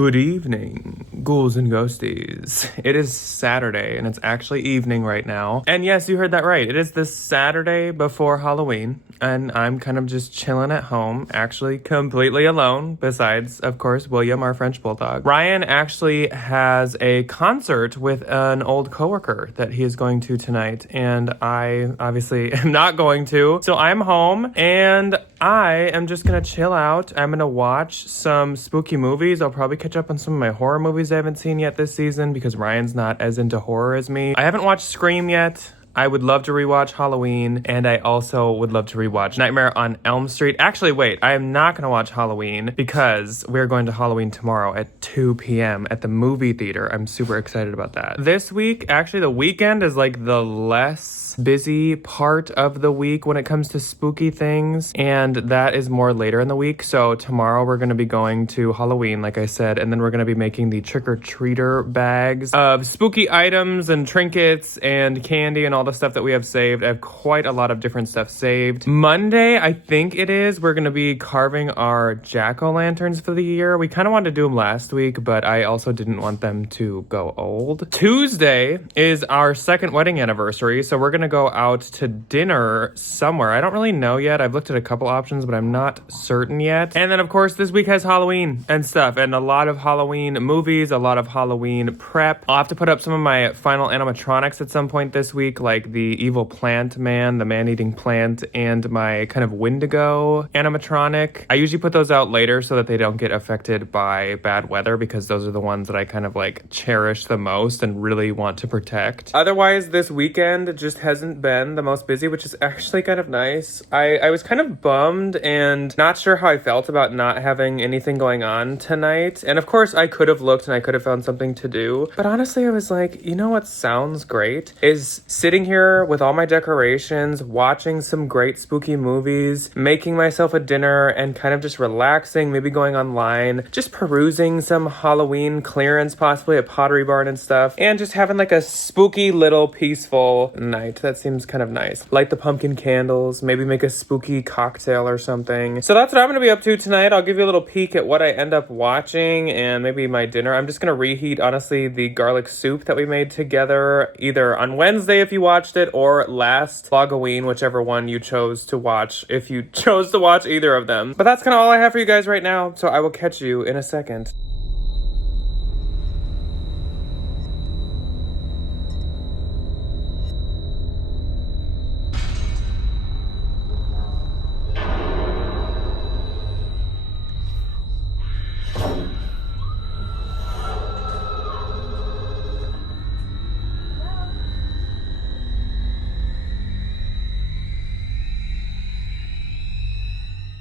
Good evening, ghouls and ghosties. It is Saturday, and it's actually evening right now. And yes, you heard that right. It is the Saturday before Halloween, and I'm kind of just chilling at home, actually completely alone, besides, of course, William, our French bulldog. Ryan actually has a concert with an old coworker that he is going to tonight, and I obviously am not going to. So I'm home, and I am just gonna chill out. I'm gonna watch some spooky movies. I'll probably catch up on some of my horror movies I haven't seen yet this season because Ryan's not as into horror as me. I haven't watched Scream yet. I would love to rewatch Halloween, and I also would love to rewatch Nightmare on Elm Street. Actually, wait, I am not going to watch Halloween because we're going to Halloween tomorrow at 2 p.m. at the movie theater. I'm super excited about that. This week, actually, the weekend is like the less busy part of the week when it comes to spooky things, and that is more later in the week. So tomorrow we're going to be going to Halloween, like I said, and then we're going to be making the trick-or-treater bags of spooky items and trinkets and candy and all the stuff that we have saved. I have quite a lot of different stuff saved. Monday, I think it is, we're going to be carving our jack-o'-lanterns for the year. We kind of wanted to do them last week, but I also didn't want them to go old. Tuesday is our second wedding anniversary, so we're going to go out to dinner somewhere. I don't really know yet. I've looked at a couple options, but I'm not certain yet. And then, of course, this week has Halloween and stuff, and a lot of Halloween movies, a lot of Halloween prep. I'll have to put up some of my final animatronics at some point this week, like the evil plant man, the man-eating plant, and my kind of Wendigo animatronic. I usually put those out later so that they don't get affected by bad weather because those are the ones that I kind of like cherish the most and really want to protect. Otherwise, this weekend just hasn't been the most busy, which is actually kind of nice. I was kind of bummed and not sure how I felt about not having anything going on tonight. And of course, I could have looked and I could have found something to do. But honestly, I was like, you know what sounds great? Is sitting here with all my decorations, watching some great spooky movies, making myself a dinner, and kind of just relaxing, maybe going online, just perusing some Halloween clearance, possibly at Pottery Barn and stuff, and just having like a spooky little peaceful night. That seems kind of nice. Light the pumpkin candles, maybe make a spooky cocktail or something. So that's what I'm gonna be up to tonight. I'll give you a little peek at what I end up watching and maybe my dinner. I'm just gonna reheat, honestly, the garlic soup that we made together, either on Wednesday if you watched it, or last VLOGOWEEN, whichever one you chose to watch, if you chose to watch either of them. But that's kind of all I have for you guys right now, so I will catch you in a second.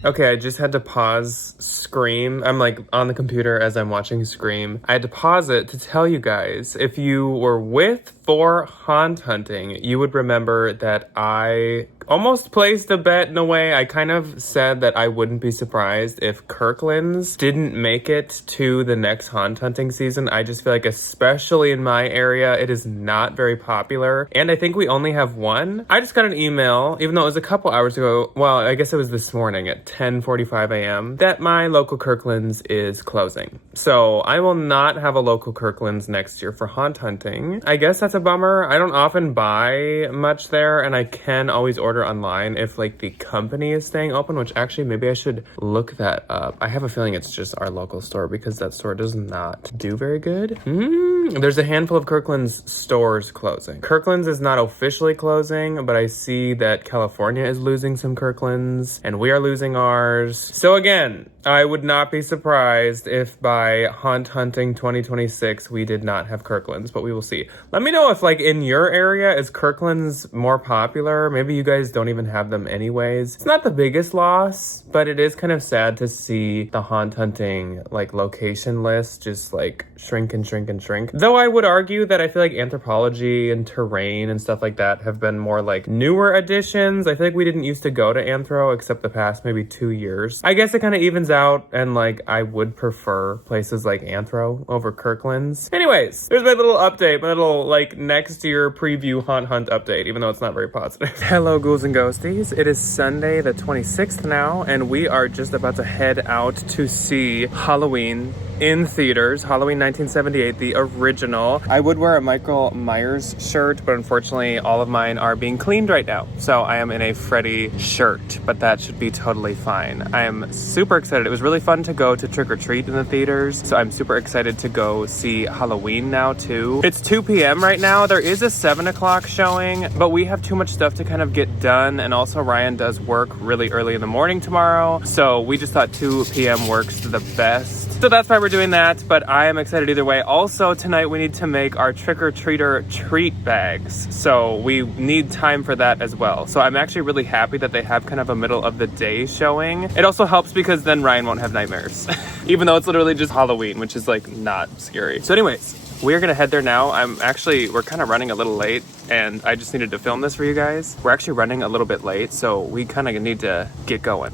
Okay, I just had to pause Scream. I'm like on the computer as I'm watching Scream. I had to pause it to tell you guys, if you were with for haunt hunting, you would remember that I almost placed a bet in a way. I kind of said that I wouldn't be surprised if Kirkland's didn't make it to the next haunt hunting season. I just feel like, especially in my area, it is not very popular. And I think we only have one. I just got an email, even though it was a couple hours ago, well, I guess it was this morning at 10:45 a.m., that my local Kirkland's is closing. So I will not have a local Kirkland's next year for haunt hunting. I guess that's a bummer. I don't often buy much there, and I can always order online if like the company is staying open, which actually maybe I should look that up. I have a feeling it's just our local store because that store does not do very good. There's a handful of Kirkland's stores closing. Kirkland's is not officially closing, but I see that California is losing some Kirkland's and we are losing ours. So again, I would not be surprised if by haunt hunting 2026 we did not have Kirkland's, but we will see. Let me know if like in your area is Kirkland's more popular. Maybe you guys don't even have them anyways. It's not the biggest loss, but it is kind of sad to see the haunt hunting like location list just like shrink and shrink and shrink. Though I would argue that I feel like anthropology and terrain and stuff like that have been more like newer additions. I feel like we didn't used to go to Anthro except the past maybe 2 years. I guess it kind of evens out, and like I would prefer places like Anthro over Kirkland's. Anyways, there's my little update, my little like next year preview haunt hunt update, even though it's not very positive. Hello ghouls and ghosties. It is Sunday the 26th now, and we are just about to head out to see Halloween in theaters, Halloween 1978, the original. I would wear a Michael Myers shirt, but unfortunately all of mine are being cleaned right now. So I am in a Freddy shirt, but that should be totally fine. I am super excited. It was really fun to go to trick or treat in the theaters. So I'm super excited to go see Halloween now too. It's 2 p.m. right now. There is a 7 o'clock showing, but we have too much stuff to kind of get done. And also Ryan does work really early in the morning tomorrow. So we just thought 2 p.m. works the best. So that's why we're doing that, but I am excited either way. Also tonight we need to make our trick-or-treater treat bags. So we need time for that as well. So I'm actually really happy that they have kind of a middle of the day showing. It also helps because then Ryan won't have nightmares. Even though it's literally just Halloween, which is like not scary. So anyways, we're gonna head there now. We're kind of running a little late and I just needed to film this for you guys. We're actually running a little bit late, so we kind of need to get going.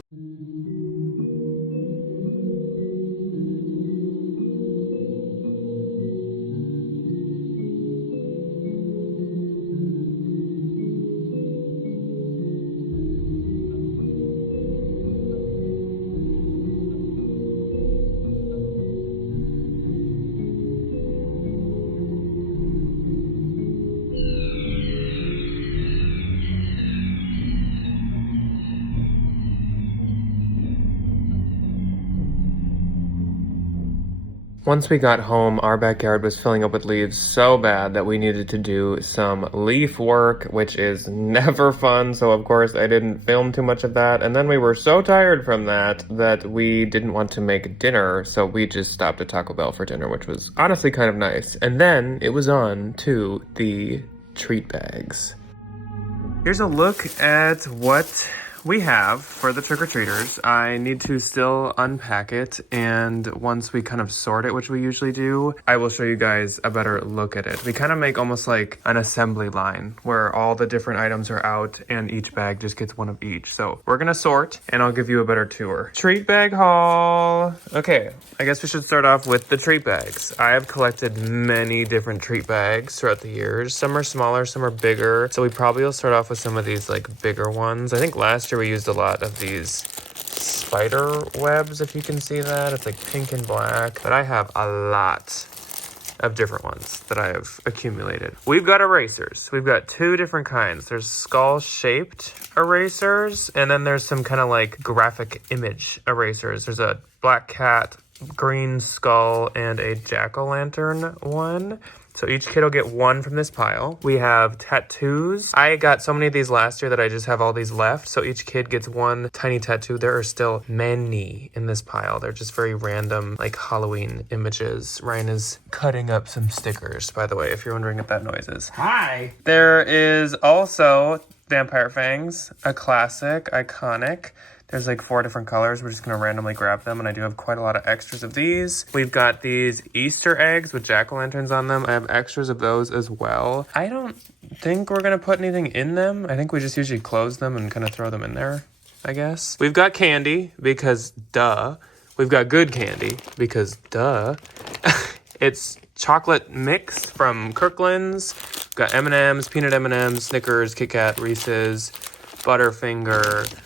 Once we got home, our backyard was filling up with leaves so bad that we needed to do some leaf work, which is never fun. So of course I didn't film too much of that. And then we were so tired from that we didn't want to make dinner. So we just stopped at Taco Bell for dinner, which was honestly kind of nice. And then it was on to the treat bags. Here's a look at what we have for the trick-or-treaters. I need to still unpack it, and once we kind of sort it, which we usually do, I will show you guys a better look at it. We kind of make almost like an assembly line where all the different items are out and each bag just gets one of each. So we're gonna sort and I'll give you a better tour. Treat bag haul. Okay, I guess we should start off with the treat bags. I have collected many different treat bags throughout the years. Some are smaller, some are bigger. So we probably will start off with some of these like bigger ones. I think last year we used a lot of these spider webs, if you can see that. It's like pink and black, but I have a lot of different ones that I have accumulated. We've got erasers. We've got two different kinds. There's skull-shaped erasers, and then there's some kind of like graphic image erasers. There's a black cat, green skull, and a jack-o'-lantern one. So each kid will get one from this pile. We have tattoos. I got so many of these last year that I just have all these left. So each kid gets one tiny tattoo. There are still many in this pile. They're just very random, like Halloween images. Ryan is cutting up some stickers, by the way, if you're wondering what that noise is. Hi! There is also Vampire Fangs, a classic, iconic. There's like 4 different colors. We're just gonna randomly grab them, and I do have quite a lot of extras of these. We've got these Easter eggs with jack-o'-lanterns on them. I have extras of those as well. I don't think we're gonna put anything in them. I think we just usually close them and kind of throw them in there, I guguess. We've got candy, because duh. We've got good candy, because duh. It's chocolate mix from Kirkland's. We've got M&M's, peanut M&M's, Snickers, Kit Kat, Reese's, Butterfinger,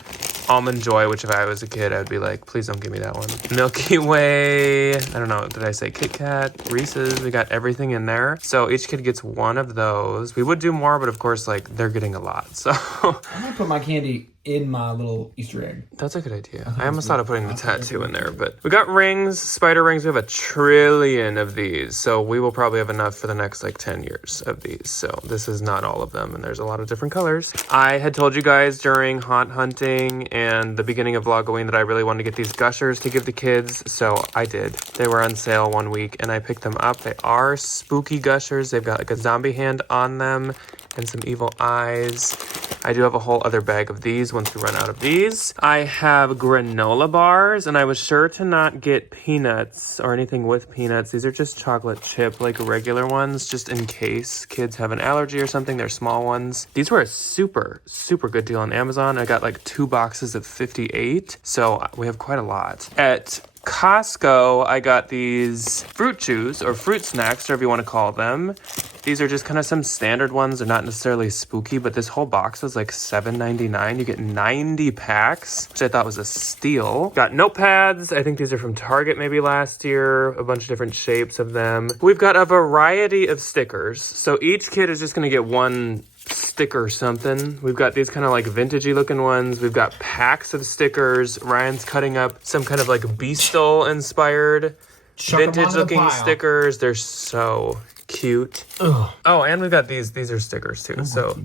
Almond Joy, which if I was a kid, I'd be like, please don't give me that one. Milky Way, I don't know, did I say Kit Kat, Reese's? We got everything in there. So each kid gets one of those. We would do more, but of course, like, they're getting a lot. So I'm gonna put my candy in my little Easter egg. That's a good idea. I almost thought of putting the tattoo in there, but we got rings, spider rings. We have 1 trillion of these. So we will probably have enough for the next like 10 years of these. So this is not all of them, and there's a lot of different colors. I had told you guys during haunt hunting and the beginning of VLOGOWEEN that I really wanted to get these gushers to give the kids. So I did. They were on sale one week and I picked them up. They are spooky gushers. They've got like a zombie hand on them and some evil eyes. I do have a whole other bag of these once we run out of these. I have granola bars, and I was sure to not get peanuts or anything with peanuts. These are just chocolate chip, like regular ones, just in case kids have an allergy or something. They're small ones. These were a super, super good deal on Amazon. I got like 2 boxes of 58, so we have quite a lot. At Costco, I got these fruit chews or fruit snacks, whatever you want to call them. These are just kind of some standard ones. They're not necessarily spooky, but this whole box was like $7.99. You get 90 packs, which I thought was a steal. Got notepads. I think these are from Target maybe last year. A bunch of different shapes of them. We've got a variety of stickers. So each kid is just going to get one sticker or something. We've got these kind of like vintagey looking ones. We've got packs of stickers. Ryan's cutting up some kind of like Beastle inspired vintage looking stickers. They're so cute. Ugh. Oh, and we've got these are stickers too. So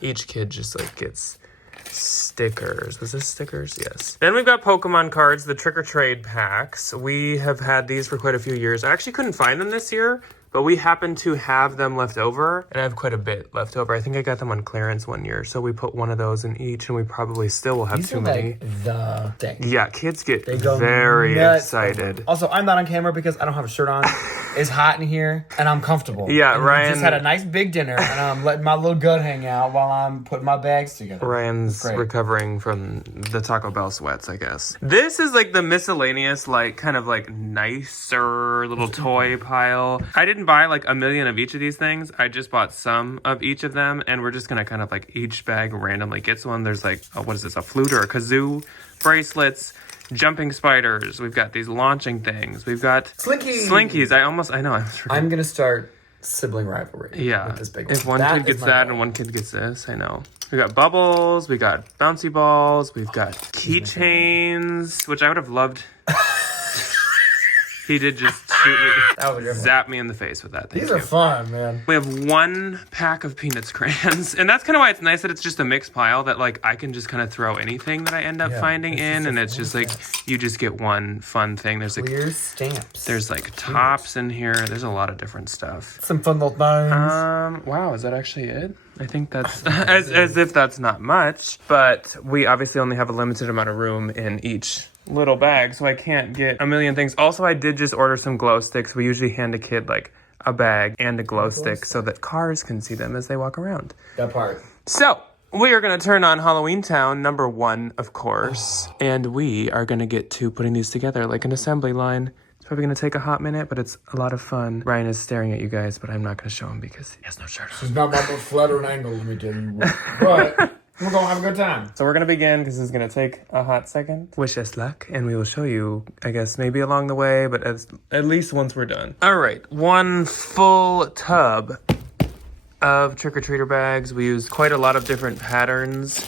each kid just like gets stickers. Was this stickers? Yes. Then we've got Pokemon cards, the trick or trade packs. We have had these for quite a few years. I actually couldn't find them this year, but we happen to have them left over, and I have quite a bit left over. I think I got them on clearance one year, so we put one of those in each, and we probably still will have These too are many. Like the thing. Yeah, kids get They go very nuts. excited. Also, I'm not on camera because I don't have a shirt on. It's hot in here, and I'm comfortable. Yeah, and Ryan we just had a nice big dinner, and I'm letting my little gut hang out while I'm putting my bags together. Ryan's recovering from the Taco Bell sweats, I guess. This is like the miscellaneous, like kind of like nicer little toy pile. I didn't buy like a million of each of these things. I just bought some of each of them, and we're just gonna kind of like each bag randomly gets one. There's like, what is this, a flute or a kazoo, bracelets, jumping spiders. We've got these launching things. We've got slinkies. I know. I'm gonna start sibling rivalry. Yeah. With this big if one. one kid gets that and one kid gets this, I know. We got bubbles. We got bouncy balls. We've got keychains, which I would have loved. He did just zap me in the face with that. These are fun, man. We have one pack of Peanuts crayons, and that's kind of why it's nice that it's just a mixed pile that like I can just kind of throw anything that I end up finding in, and it's just like you just get one fun thing. There's like clear stamps. There's like tops in here. There's a lot of different stuff. Some fun little things. Wow, is that actually it? I think that's as if that's not much, but we obviously only have a limited amount of room in each little bag, so I can't get a million things. Also, I did just order some glow sticks. We usually hand a kid like a bag and a glow stick so that cars can see them as they walk around. That part. So we are going to turn on Halloween Town #1, of course, and we are going to get to putting these together like an assembly line. It's probably going to take a hot minute, but it's a lot of fun. Ryan is staring at you guys, but I'm not going to show him because he has no shirt on. It's not my most flattering angle, let me tell you. But we're going to have a good time. So we're going to begin because this is going to take a hot second. Wish us luck, and we will show you, I guess, maybe along the way, but at least once we're done. All right, one full tub of trick-or-treater bags. We used quite a lot of different patterns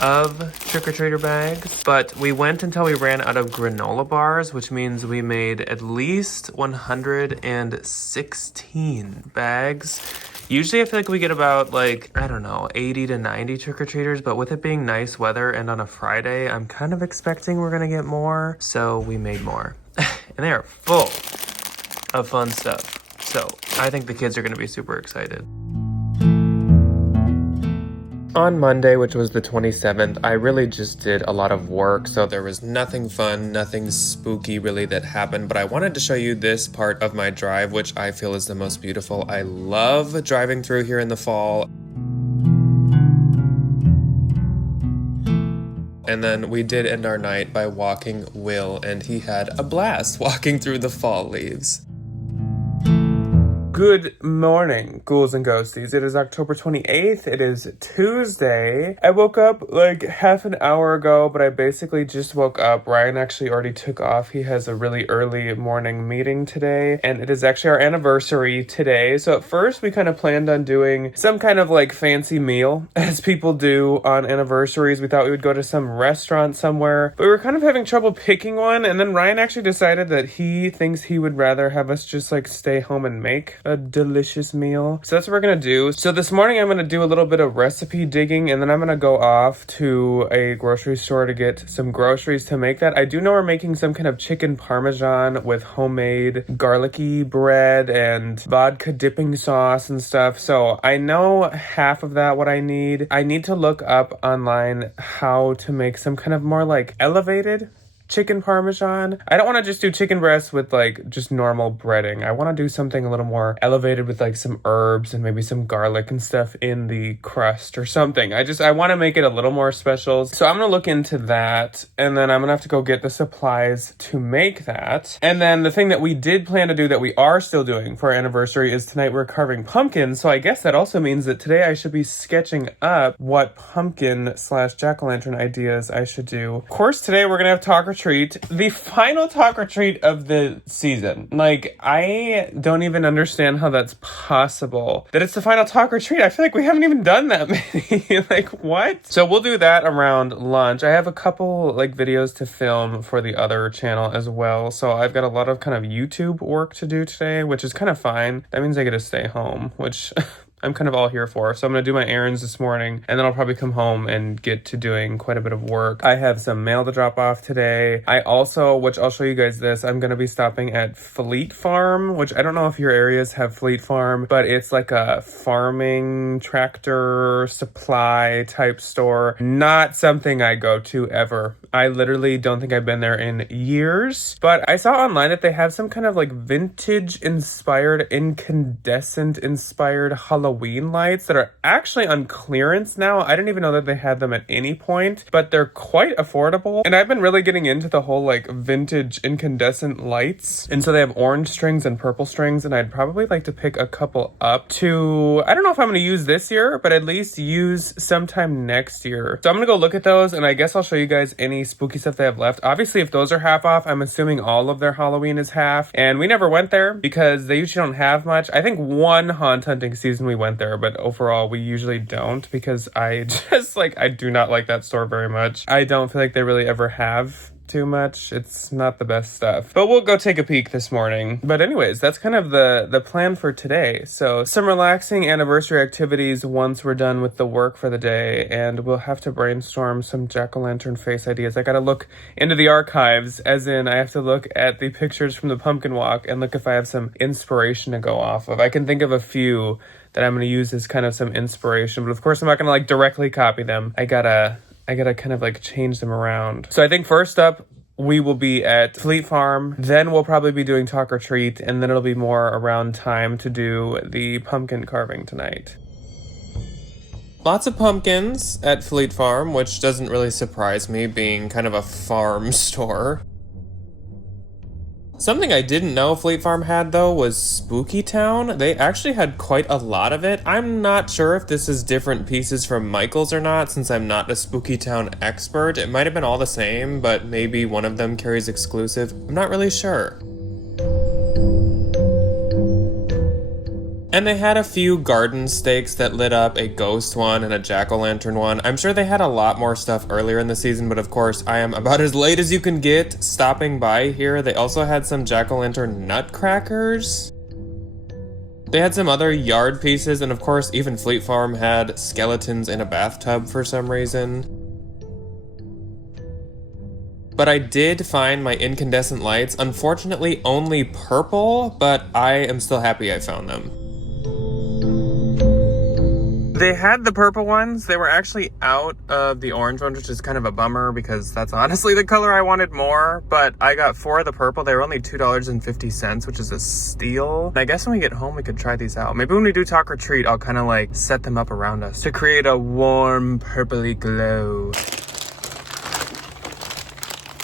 of trick-or-treater bags, but we went until we ran out of granola bars, which means we made at least 116 bags. Usually I feel like we get about like, I don't know, 80 to 90 trick-or-treaters, but with it being nice weather and on a Friday, I'm kind of expecting we're gonna get more, so we made more. And they are full of fun stuff. So I think the kids are gonna be super excited. On Monday, which was the 27th, I really just did a lot of work, so there was nothing fun, nothing spooky really that happened, but I wanted to show you this part of my drive, which I feel is the most beautiful. I love driving through here in the fall. And then we did end our night by walking Will, and he had a blast walking through the fall leaves. Good morning, ghouls and ghosties. It is October 28th. It is Tuesday. I woke up like half an hour ago, but I basically just woke up. Ryan actually already took off. He has a really early morning meeting today, and it is actually our anniversary today. So at first we kind of planned on doing some kind of like fancy meal, as people do on anniversaries. We thought we would go to some restaurant somewhere, but we were kind of having trouble picking one, and then Ryan actually decided that he thinks he would rather have us just like stay home and make a delicious meal. So that's what we're gonna do. So this morning I'm gonna do a little bit of recipe digging, and then I'm gonna go off to a grocery store to get some groceries to make that. I do know we're making some kind of chicken parmesan with homemade garlicky bread and vodka dipping sauce and stuff. So I know half of that what I need. I need to look up online how to make some kind of more like elevated chicken parmesan. I don't want to just do chicken breast with like just normal breading. I want to do something a little more elevated with like some herbs and maybe some garlic and stuff in the crust or something. I want to make it a little more special. So I'm going to look into that, and then I'm going to have to go get the supplies to make that. And then the thing that we did plan to do that we are still doing for our anniversary is tonight we're carving pumpkins. So I guess that also means that today I should be sketching up what pumpkin / jack-o'-lantern ideas I should do. Of course, today we're gonna have talk or treat, the final talk or treat of the season. Like, I don't even understand how that's possible, that it's the final talk or treat. I feel like we haven't even done that many. Like, what? So we'll do that around lunch. I have a couple like videos to film for the other channel as well, so I've got a lot of kind of YouTube work to do today, which is kind of fine. That means I get to stay home, which I'm kind of all here for. So I'm going to do my errands this morning, and then I'll probably come home and get to doing quite a bit of work. I have some mail to drop off today. I also, which I'll show you guys this, I'm going to be stopping at Fleet Farm, which I don't know if your areas have Fleet Farm, but it's like a farming tractor supply type store. Not something I go to ever. I literally don't think I've been there in years, but I saw online that they have some kind of like vintage inspired, incandescent inspired Halloween lights that are actually on clearance now. I didn't even know that they had them at any point, but they're quite affordable. And I've been really getting into the whole like vintage incandescent lights. And so they have orange strings and purple strings, and I'd probably like to pick a couple up to, I don't know if I'm going to use this year, but at least use sometime next year. So I'm going to go look at those, and I guess I'll show you guys any spooky stuff they have left. Obviously, if those are half off, I'm assuming all of their Halloween is half. And we never went there because they usually don't have much. I think one haunt hunting season we went there, but overall we usually don't, because I just like, I do not like that store very much. I don't feel like they really ever have too much. It's not the best stuff, but we'll go take a peek this morning. But anyways, that's kind of the plan for today. So some relaxing anniversary activities once we're done with the work for the day, and we'll have to brainstorm some jack-o'-lantern face ideas. I gotta look into the archives, as in I have to look at the pictures from the pumpkin walk and look if I have some inspiration to go off of. I can think of a few that I'm going to use as kind of some inspiration, but of course I'm not going to like directly copy them. I gotta kind of like change them around. So I think first up, we will be at Fleet Farm. Then we'll probably be doing talk or treat, and then it'll be more around time to do the pumpkin carving tonight. Lots of pumpkins at Fleet Farm, which doesn't really surprise me, being kind of a farm store. Something I didn't know Fleet Farm had, though, was Spooky Town. They actually had quite a lot of it. I'm not sure if this is different pieces from Michael's or not, since I'm not a Spooky Town expert. It might have been all the same, but maybe one of them carries exclusive. I'm not really sure. And they had a few garden stakes that lit up, a ghost one and a jack-o'-lantern one. I'm sure they had a lot more stuff earlier in the season, but of course I am about as late as you can get stopping by here. They also had some jack-o'-lantern nutcrackers. They had some other yard pieces, and of course even Fleet Farm had skeletons in a bathtub for some reason. But I did find my incandescent lights, unfortunately only purple, but I am still happy I found them. They had the purple ones. They were actually out of the orange ones, which is kind of a bummer because that's honestly the color I wanted more. But I got 4 of the purple. They were only $2.50, which is a steal. And I guess when we get home, we could try these out. Maybe when we do talk or treat, I'll kind of like set them up around us to create a warm purpley glow.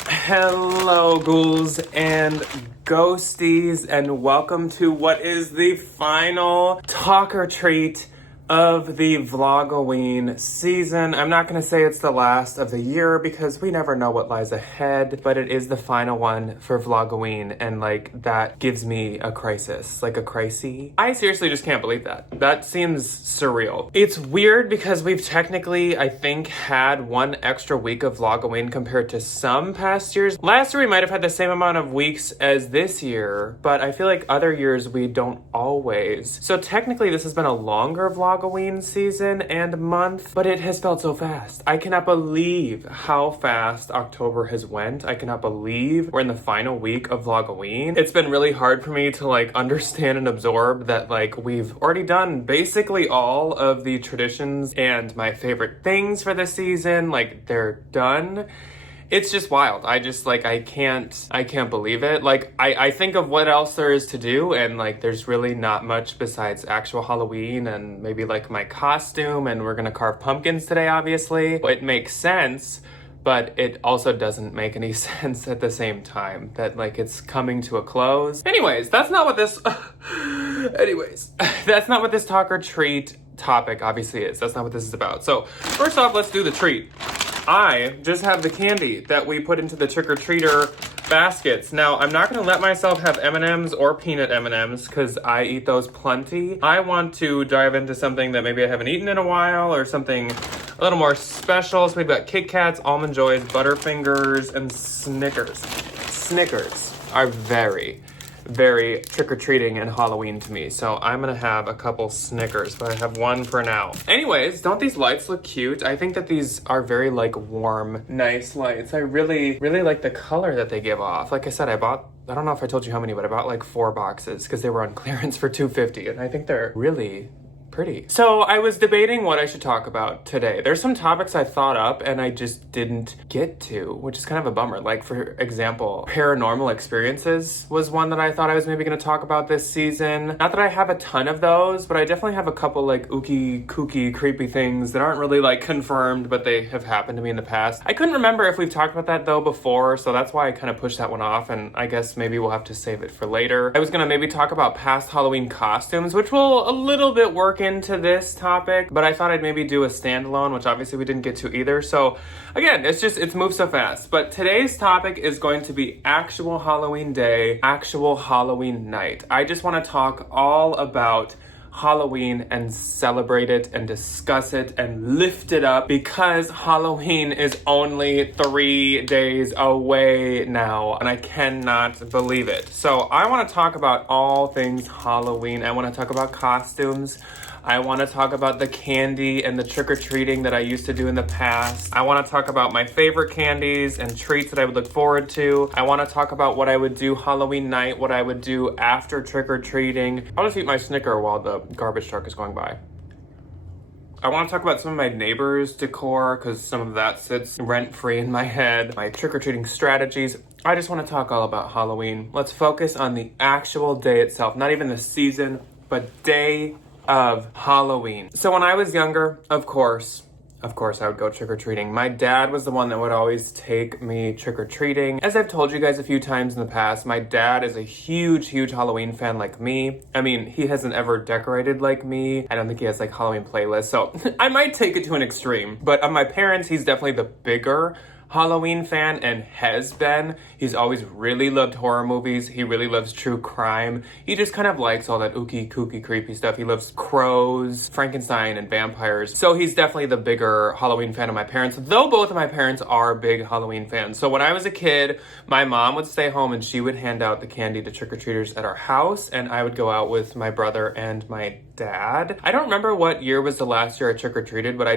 Hello, ghouls and ghosties, and welcome to what is the final talk or treat of the VLOGOWEEN season. I'm not going to say it's the last of the year because we never know what lies ahead, but it is the final one for VLOGOWEEN, and like that gives me a crisis, like a crisis. I seriously just can't believe that. That seems surreal. It's weird because we've technically, I think, had one extra week of VLOGOWEEN compared to some past years. Last year we might have had the same amount of weeks as this year, but I feel like other years we don't always. So technically this has been a longer VLOGOWEEN season and month, but it has felt so fast. I cannot believe how fast October has went. I cannot believe we're in the final week of VLOGOWEEN. It's been really hard for me to like understand and absorb that like we've already done basically all of the traditions and my favorite things for this season. Like they're done. it's just wild. I just like, I can't believe it. Like, I think of what else there is to do, and like, there's really not much besides actual Halloween and maybe like my costume, and we're gonna carve pumpkins today, obviously. It makes sense, but it also doesn't make any sense at the same time that like it's coming to a close. Anyways, that's not what this, that's not what this talk or treat topic obviously is. That's not what this is about. So first off, let's do the treat. I just have the candy that we put into the trick-or-treater baskets. Now, I'm not going to let myself have M&Ms or peanut M&Ms because I eat those plenty. I want to dive into something that maybe I haven't eaten in a while, or something a little more special. So we've got Kit Kats, Almond Joys, Butterfingers, and Snickers. Snickers are very trick-or-treating and Halloween to me. So I'm gonna have a couple Snickers, but I have one for now. Anyways, don't these lights look cute? I think that these are very like warm, nice lights. I really like the color that they give off. Like I said, I don't know if I told you how many, but I bought like 4 boxes because they were on clearance for $2.50, and I think they're really pretty. So I was debating what I should talk about today. There's some topics I thought up and I just didn't get to, which is kind of a bummer. Like, for example, paranormal experiences was one that I thought I was maybe going to talk about this season. Not that I have a ton of those, but I definitely have a couple like ooky, kooky, creepy things that aren't really like confirmed, but they have happened to me in the past. I couldn't remember if we've talked about that though before, so that's why I kind of pushed that one off, and I guess maybe we'll have to save it for later. I was going to maybe talk about past Halloween costumes, which will a little bit work into this topic, but I thought I'd maybe do a standalone, which obviously we didn't get to either. So again, it's moved so fast. But today's topic is going to be actual Halloween day, actual Halloween night. I just want to talk all about Halloween and celebrate it and discuss it and lift it up, because Halloween is only 3 days away now, and I cannot believe it. So I want to talk about all things Halloween. I want to talk about costumes. I want to talk about the candy and the trick-or-treating that I used to do in the past. I want to talk about my favorite candies and treats that I would look forward to. I want to talk about what I would do Halloween night, what I would do after trick-or-treating. I'll just eat my Snicker while the garbage truck is going by. I want to talk about some of my neighbors' decor, because some of that sits rent-free in my head. My trick-or-treating strategies. I just want to talk all about Halloween. Let's focus on the actual day itself. Not even the season, but day of Halloween. So when I was younger, of course, I would go trick-or-treating. My dad was the one that would always take me trick-or-treating. As I've told you guys a few times in the past, my dad is a huge Halloween fan like me. I mean, he hasn't ever decorated like me. I don't think he has like Halloween playlists, so I might take it to an extreme. But of my parents, he's definitely the bigger Halloween fan and has been. He's always really loved horror movies. He really loves true crime. He just kind of likes all that ooky, kooky, creepy stuff. He loves crows, Frankenstein, and vampires. So he's definitely the bigger Halloween fan of my parents, though both of my parents are big Halloween fans. So when I was a kid, my mom would stay home and she would hand out the candy to trick-or-treaters at our house, and I would go out with my brother and my dad. I don't remember what year was the last year I trick-or-treated, but I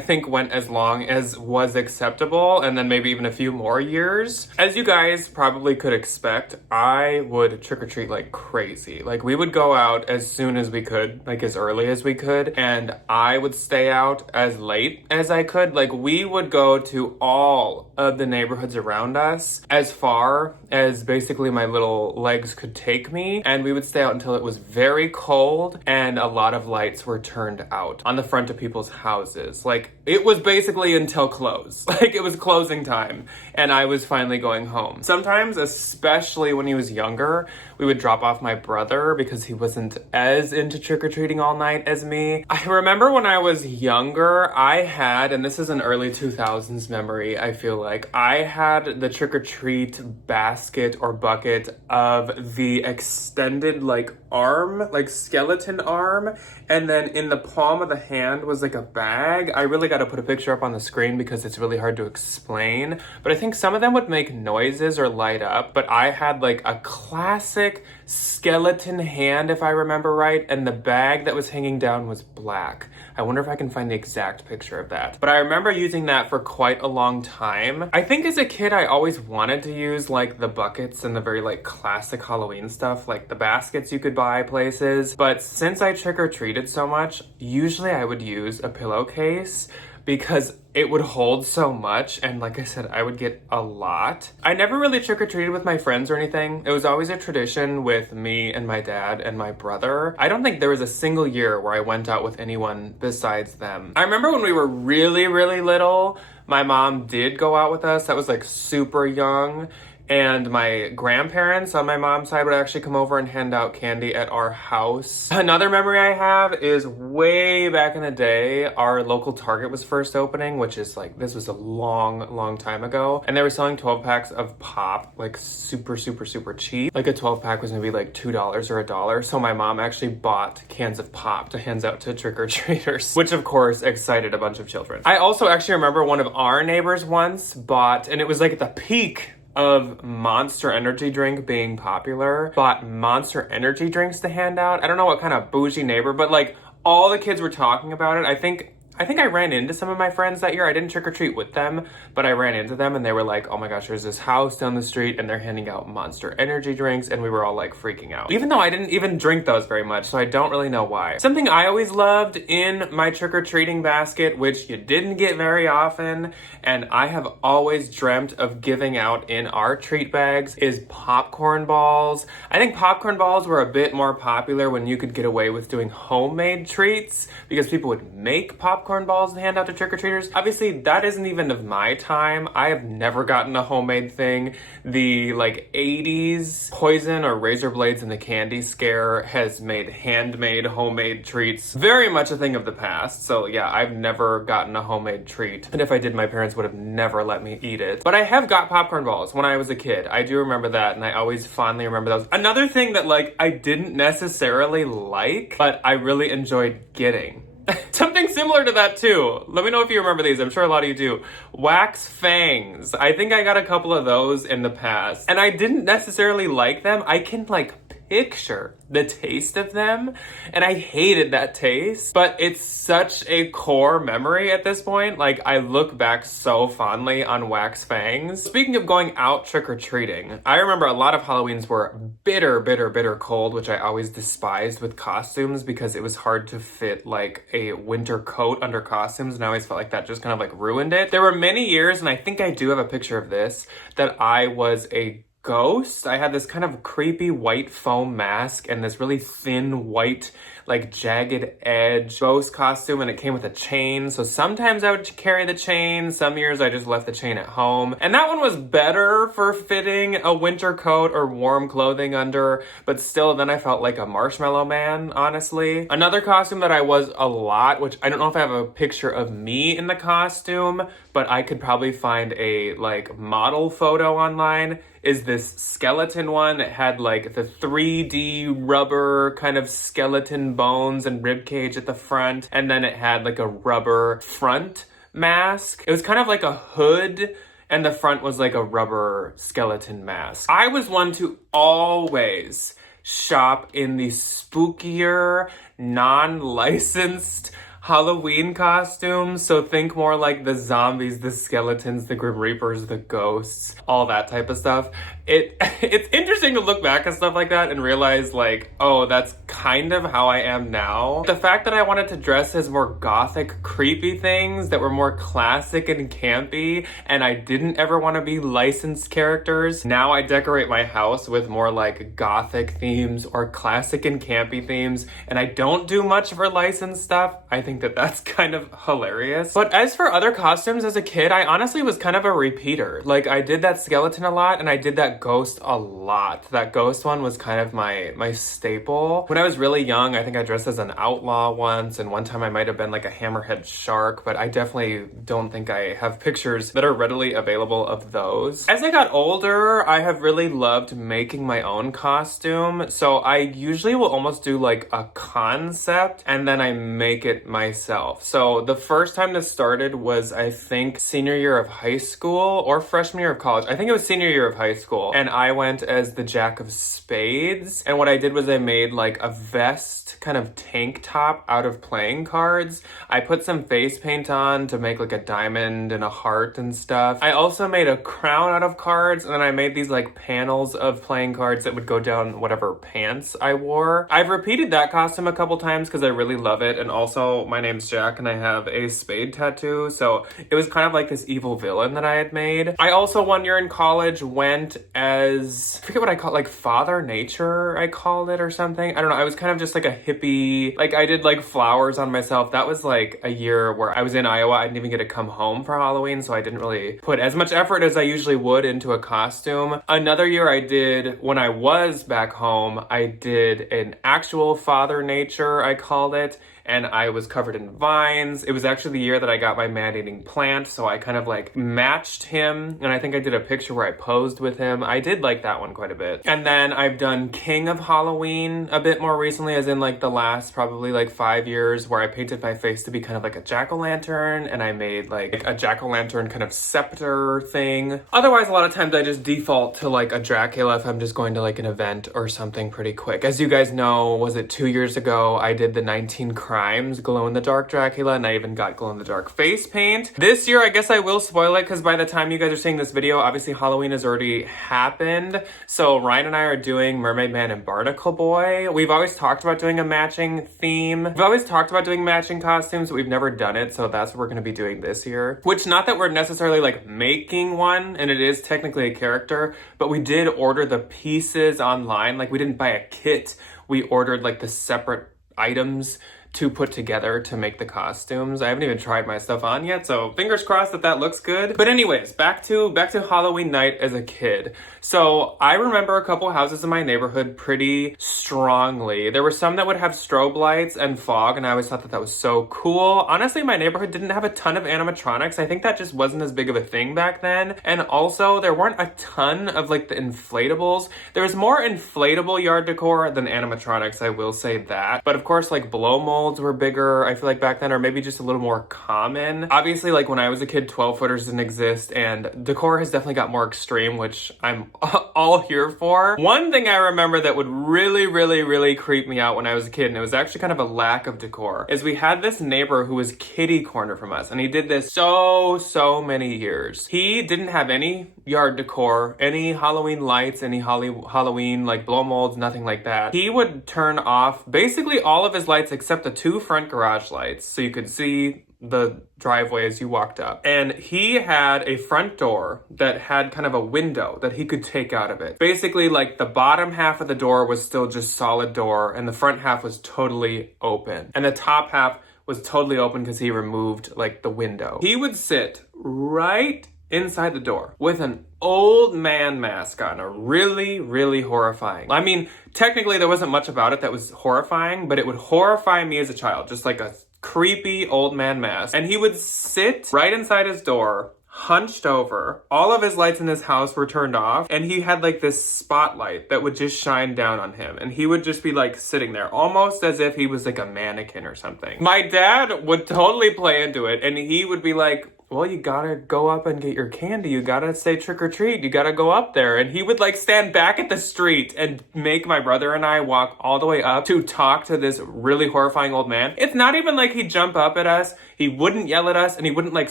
think went as long as was acceptable, and then maybe even a few more years. As you guys probably could expect, I would trick-or-treat like crazy. Like, we would go out as soon as we could, like as early as we could, and I would stay out as late as I could. Like, we would go to all of the neighborhoods around us, as far as basically my little legs could take me, and we would stay out until it was very cold and a lot of lights were turned out on the front of people's houses. Like, it was basically until close. Like, it was closing time and I was finally going home. Sometimes, especially when he was younger, we would drop off my brother because he wasn't as into trick-or-treating all night as me. I remember when I was younger, I had, and this is an early 2000s memory, I feel like, I had the trick-or-treat basket or bucket of the extended like arm, like skeleton arm, and then in the palm of the hand was like a bag. I really got to put a picture up on the screen because it's really hard to explain, but I think some of them would make noises or light up, but I had like a classic skeleton hand, if I remember right, and the bag that was hanging down was black. I wonder if I can find the exact picture of that. But I remember using that for quite a long time. I think as a kid, I always wanted to use like the buckets and the very like classic Halloween stuff, like the baskets you could buy places. But since I trick-or-treated so much, usually I would use a pillowcase. because it would hold so much, and like I said, I would get a lot. I never really trick-or-treated with my friends or anything. It was always a tradition with me and my dad and my brother. I don't think there was a single year where I went out with anyone besides them. I remember when we were really, really little, my mom did go out with us. That was like super young. And my grandparents on my mom's side would actually come over and hand out candy at our house. Another memory I have is way back in the day, our local Target was first opening, which is like, this was a long time ago. And they were selling 12 packs of pop, like super cheap. Like a 12 pack was maybe like $2 or $1. So my mom actually bought cans of pop to hand out to trick-or-treaters, which of course excited a bunch of children. I also actually remember one of our neighbors once bought, and it was like at the peak of Monster Energy drink being popular, bought Monster Energy drinks to hand out. I don't know what kind of bougie neighbor, but like all the kids were talking about it. I think I ran into some of my friends that year. I didn't trick-or-treat with them, but I ran into them and they were like, oh my gosh, there's this house down the street and they're handing out Monster Energy drinks, and we were all like freaking out. Even though I didn't even drink those very much, so I don't really know why. Something I always loved in my trick-or-treating basket, which you didn't get very often, and I have always dreamt of giving out in our treat bags, is popcorn balls. I think popcorn balls were a bit more popular when you could get away with doing homemade treats because people would make popcorn balls to hand out to trick-or-treaters. Obviously, that isn't even of my time. I have never gotten a homemade thing. The like 80s poison or razor blades in the candy scare has made handmade homemade treats very much a thing of the past. So yeah, I've never gotten a homemade treat. And if I did, my parents would have never let me eat it. But I have got popcorn balls when I was a kid. I do remember that, and I always fondly remember those. Another thing that like I didn't necessarily like, but I really enjoyed getting. Something similar to that too. Let me know if you remember these. I'm sure a lot of you do. Wax fangs. I think I got a couple of those in the past, and I didn't necessarily like them. I can like picture the taste of them, and I hated that taste, but it's such a core memory at this point. Like, I look back so fondly on wax fangs. Speaking of going out trick-or-treating, I remember a lot of Halloweens were bitter cold, which I always despised with costumes because it was hard to fit like a winter coat under costumes, and I always felt like that just kind of like ruined it. There were many years, and I think I do have a picture of this, that I was a ghost. I had this kind of creepy white foam mask and this really thin white like jagged edge ghost costume, and it came with a chain. So sometimes I would carry the chain, some years I just left the chain at home. And that one was better for fitting a winter coat or warm clothing under, but still then I felt like a marshmallow man, honestly. Another costume that I was a lot, which I don't know if I have a picture of me in the costume, but I could probably find a like model photo online, is this skeleton one. It had like the 3D rubber kind of skeleton bones and rib cage at the front, and then it had like a rubber front mask. It was kind of like a hood, and the front was like a rubber skeleton mask. I was one to always shop in the spookier, non-licensed Halloween costumes, so think more like the zombies, the skeletons, the Grim Reapers, the ghosts, all that type of stuff. It's interesting to look back at stuff like that and realize like, oh, that's kind of how I am now. The fact that I wanted to dress as more gothic, creepy things that were more classic and campy, and I didn't ever want to be licensed characters. Now I decorate my house with more like gothic themes or classic and campy themes, and I don't do much for licensed stuff. I think that that's kind of hilarious. But as for other costumes as a kid, I honestly was kind of a repeater. Like, I did that skeleton a lot, and I did that ghost a lot. That ghost one was kind of my staple. When I was really young, I think I dressed as an outlaw once, and one time I might have been like a hammerhead shark, but I definitely don't think I have pictures that are readily available of those. As I got older, I have really loved making my own costume, so I usually will almost do like a concept, and then I make it myself. So the first time this started was, I think, senior year of high school or freshman year of college. I think it was senior year of high school. school, and I went as the Jack of Spades. And what I did was I made like a vest kind of tank top out of playing cards. I put some face paint on to make like a diamond and a heart and stuff. I also made a crown out of cards, and then I made these like panels of playing cards that would go down whatever pants I wore. I've repeated that costume a couple times because I really love it, and also my name's Jack and I have a spade tattoo, so it was kind of like this evil villain that I had made. I also one year in college went as, I forget what I call it, like Father Nature I called it or something. I don't know, I was kind of just like a hippie, like I did like flowers on myself. That was like a year where I was in Iowa. I didn't even get to come home for Halloween, so I didn't really put as much effort as I usually would into a costume. Another year I did, when I was back home, I did an actual Father Nature, I called it, and I was covered in vines. It was actually the year that I got my man-eating plant, so I kind of like matched him, and I think I did a picture where I posed with him. I did like that one quite a bit. And then I've done King of Halloween a bit more recently, as in like the last probably like 5 years, where I painted my face to be kind of like a jack-o'-lantern, and I made like a jack-o'-lantern kind of scepter thing. Otherwise, a lot of times I just default to like a Dracula if I'm just going to like an event or something pretty quick. As you guys know, was it 2 years ago, I did the 19 Crimes glow-in-the-dark Dracula, and I even got glow-in-the-dark face paint. This year, I guess I will spoil it, because by the time you guys are seeing this video, obviously Halloween has already happened. So Ryan and I are doing Mermaid Man and Barnacle Boy. We've always talked about doing a matching theme. We've always talked about doing matching costumes, but we've never done it, so that's what we're going to be doing this year. Which, not that we're necessarily like making one, and it is technically a character, but we did order the pieces online. Like, we didn't buy a kit. We ordered like the separate items to put together to make the costumes. I haven't even tried my stuff on yet, so fingers crossed that that looks good. But anyways, back to Halloween night as a kid. So I remember a couple houses in my neighborhood pretty strongly. There were some that would have strobe lights and fog, and I always thought that that was so cool. Honestly, my neighborhood didn't have a ton of animatronics. I think that just wasn't as big of a thing back then. And also, there weren't a ton of like the inflatables. There was more inflatable yard decor than animatronics, I will say that. But of course, like blow molds were bigger, I feel like, back then, or maybe just a little more common. Obviously, like when I was a kid, 12-footers didn't exist, and decor has definitely got more extreme, which I'm all here for. One thing I remember that would really creep me out when I was a kid, and it was actually kind of a lack of decor, is we had this neighbor who was kitty corner from us, and he did this so many years. He didn't have any yard decor, any Halloween lights, any Halloween like blow molds, nothing like that. He would turn off basically all of his lights except the 2 front garage lights, so you could see the driveway as you walked up. And he had a front door that had kind of a window that he could take out of it. Basically, like the bottom half of the door was still just solid door, and the front half was totally open. And the top half was totally open because he removed like the window. He would sit right inside the door with an old man mask on, a really horrifying. I mean, technically there wasn't much about it that was horrifying, but it would horrify me as a child, just like a creepy old man mask. And he would sit right inside his door, hunched over. All of his lights in his house were turned off, and he had like this spotlight that would just shine down on him, and he would just be like sitting there almost as if he was like a mannequin or something. My dad would totally play into it, and he would be like, well, you gotta go up and get your candy. You gotta say trick or treat. You gotta go up there. And he would like stand back at the street and make my brother and I walk all the way up to talk to this really horrifying old man. It's not even like he'd jump up at us. He wouldn't yell at us, and he wouldn't like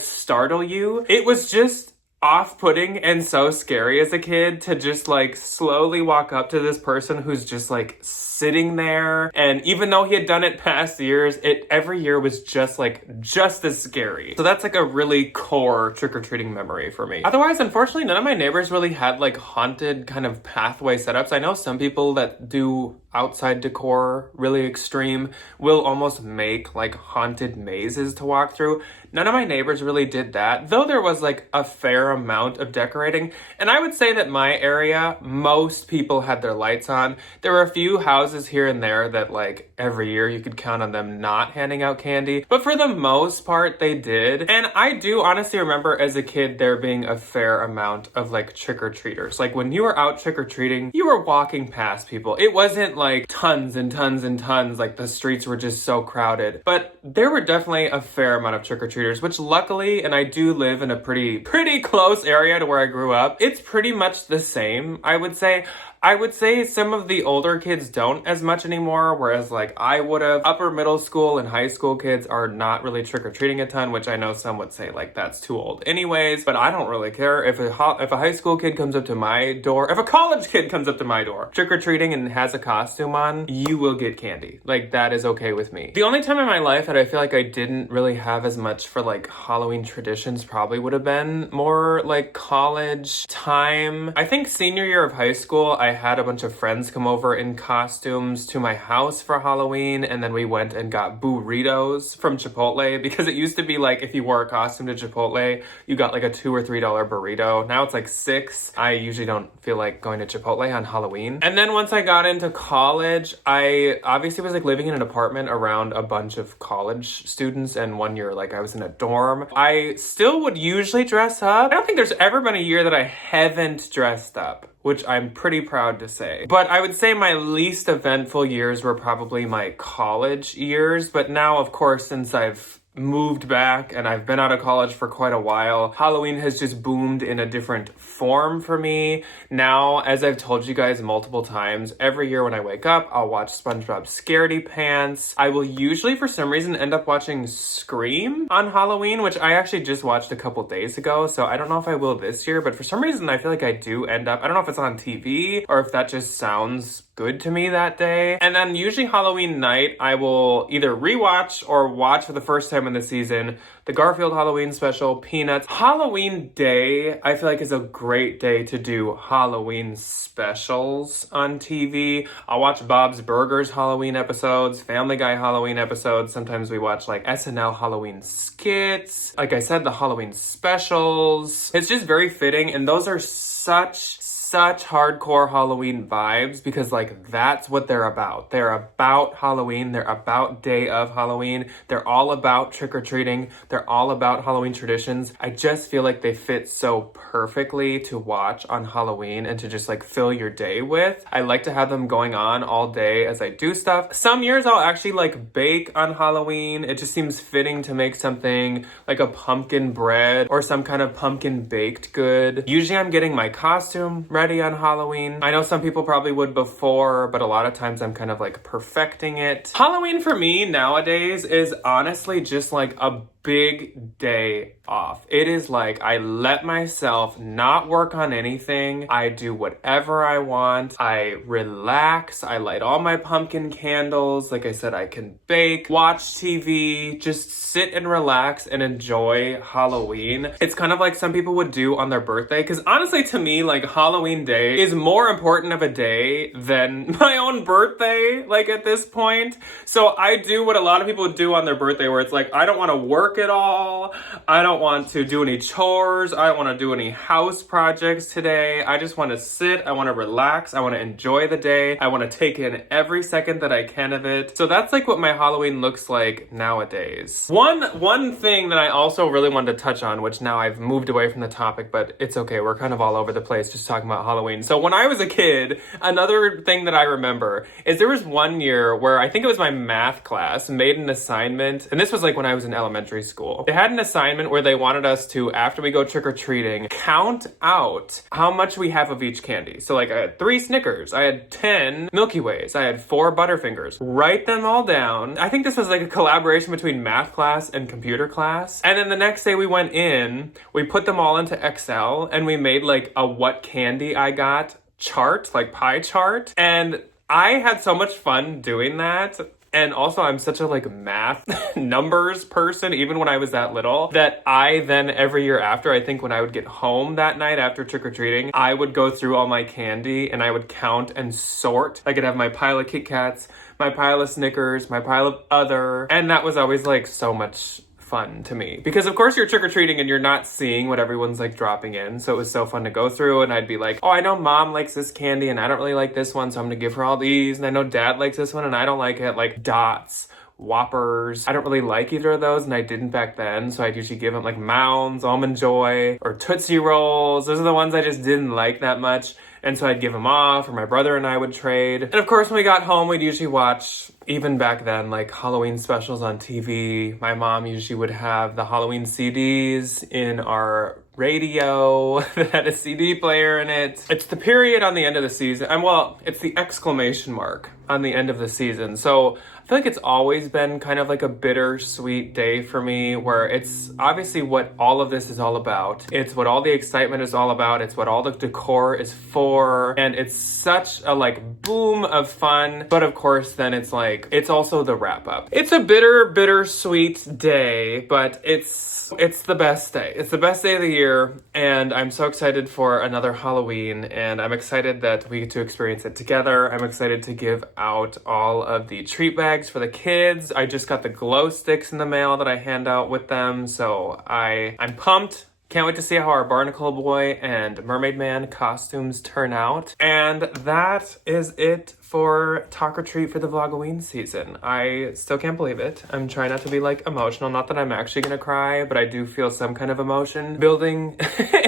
startle you. It was just off-putting and so scary as a kid to just like slowly walk up to this person who's just like sitting there. And even though he had done it past years, every year was just as scary. So that's like a really core trick-or-treating memory for me. Otherwise, unfortunately, none of my neighbors really had like haunted kind of pathway setups. I know some people that do outside decor really extreme will almost make like haunted mazes to walk through. None of my neighbors really did that, though there was like a fair amount of decorating. And I would say that my area, most people had their lights on. There were a few houses here and there that like every year you could count on them not handing out candy, but for the most part they did. And I do honestly remember as a kid there being a fair amount of like trick-or-treaters. Like when you were out trick-or-treating, you were walking past people. It wasn't like tons and tons and tons. Like the streets were just so crowded. But there were definitely a fair amount of trick-or-treaters, which luckily, and I do live in a pretty close area to where I grew up, it's pretty much the same, I would say. I would say some of the older kids don't as much anymore, whereas like I would have. Upper middle school and high school kids are not really trick-or-treating a ton, which I know some would say like that's too old anyways, but I don't really care. If a high school kid comes up to my door, if a college kid comes up to my door trick-or-treating and has a costume on, you will get candy. Like that is okay with me. The only time in my life that I feel like I didn't really have as much for like Halloween traditions probably would have been more like college time. I think senior year of high school, I had a bunch of friends come over in costumes to my house for Halloween, and then we went and got burritos from Chipotle, because it used to be like if you wore a costume to Chipotle, you got like a $2 or $3 burrito. Now it's like $6. I usually don't feel like going to Chipotle on Halloween. And then once I got into college, I obviously was like living in an apartment around a bunch of college students, and one year like I was in a dorm. I still would usually dress up. I don't think there's ever been a year that I haven't dressed up, which I'm pretty proud to say. But I would say my least eventful years were probably my college years. But now, of course, since I've moved back and I've been out of college for quite a while, Halloween has just boomed in a different form for me. Now, as I've told you guys multiple times, every year when I wake up, I'll watch SpongeBob Scaredy Pants. I will usually, for some reason, end up watching Scream on Halloween, which I actually just watched a couple days ago, so I don't know if I will this year, but for some reason, I feel like I do end up, I don't know if it's on TV or if that just sounds good to me that day. And then usually Halloween night, I will either rewatch or watch for the first time in the season the Garfield Halloween special, Peanuts. Halloween day, I feel like is a great day to do Halloween specials on TV. I'll watch Bob's Burgers Halloween episodes, Family Guy Halloween episodes. Sometimes we watch like SNL Halloween skits. Like I said, the Halloween specials. It's just very fitting, and those are such hardcore Halloween vibes, because like that's what they're about. They're about Halloween. They're about day of Halloween. They're all about trick-or-treating. They're all about Halloween traditions. I just feel like they fit so perfectly to watch on Halloween and to just like fill your day with. I like to have them going on all day as I do stuff. Some years I'll actually like bake on Halloween. It just seems fitting to make something like a pumpkin bread or some kind of pumpkin baked good. Usually I'm getting my costume ready on Halloween. I know some people probably would before, but a lot of times I'm kind of like perfecting it. Halloween for me nowadays is honestly just like a big day off. It is like I let myself not work on anything. I do whatever I want. I relax. I light all my pumpkin candles. Like I said, I can bake, watch TV, just sit and relax and enjoy Halloween. It's kind of like some people would do on their birthday, because honestly to me, like Halloween day is more important of a day than my own birthday, like at this point. So I do what a lot of people do on their birthday, where it's like, I don't want to work at all. I don't want to do any chores. I don't want to do any house projects today. I just want to sit. I want to relax. I want to enjoy the day. I want to take in every second that I can of it. So that's like what my Halloween looks like nowadays. One thing that I also really wanted to touch on, which now I've moved away from the topic, but it's okay. We're kind of all over the place just talking about Halloween. So when I was a kid, another thing that I remember is there was one year where I think it was my math class made an assignment, and this was like when I was in elementary school. They had an assignment where they wanted us to, after we go trick-or-treating, count out how much we have of each candy. So like I had 3 Snickers, I had 10 Milky Ways, I had 4 Butterfingers. Write them all down. I think this was like a collaboration between math class and computer class. And then the next day we went in, we put them all into Excel, and we made like a what candy I got chart, like pie chart. And I had so much fun doing that. And also, I'm such a like math numbers person, even when I was that little, that I then every year after, I think when I would get home that night after trick-or-treating, I would go through all my candy and I would count and sort. I could have my pile of Kit Kats, my pile of Snickers, my pile of other. And that was always like so much fun to me, because of course you're trick-or-treating and you're not seeing what everyone's like dropping in, so it was so fun to go through. And I'd be like, oh, I know mom likes this candy and I don't really like this one, so I'm gonna give her all these, and I know dad likes this one and I don't like it, like Dots, Whoppers. I don't really like either of those, and I didn't back then, so I'd usually give them like Mounds, Almond Joy, or Tootsie Rolls. Those are the ones I just didn't like that much. And so I'd give them off, or my brother and I would trade. And of course, when we got home, we'd usually watch, even back then, like Halloween specials on TV. My mom usually would have the Halloween CDs in our radio that had a CD player in it. It's the period on the end of the season. And well, it's the exclamation mark on the end of the season. So I feel like it's always been kind of like a bittersweet day for me, where it's obviously what all of this is all about. It's what all the excitement is all about. It's what all the decor is for. And it's such a like boom of fun. But of course, then it's like, it's also the wrap up. It's a bittersweet day, but it's the best day. It's the best day of the year, and I'm so excited for another Halloween, and I'm excited that we get to experience it together. I'm excited to give out all of the treat bags for the kids. I just got the glow sticks in the mail that I hand out with them, so I'm pumped. Can't wait to see how our Barnacle Boy and Mermaid Man costumes turn out. And that is it for Talk or Treat for the VLOGOWEEN season. I still can't believe it. I'm trying not to be like emotional. Not that I'm actually gonna cry, but I do feel some kind of emotion building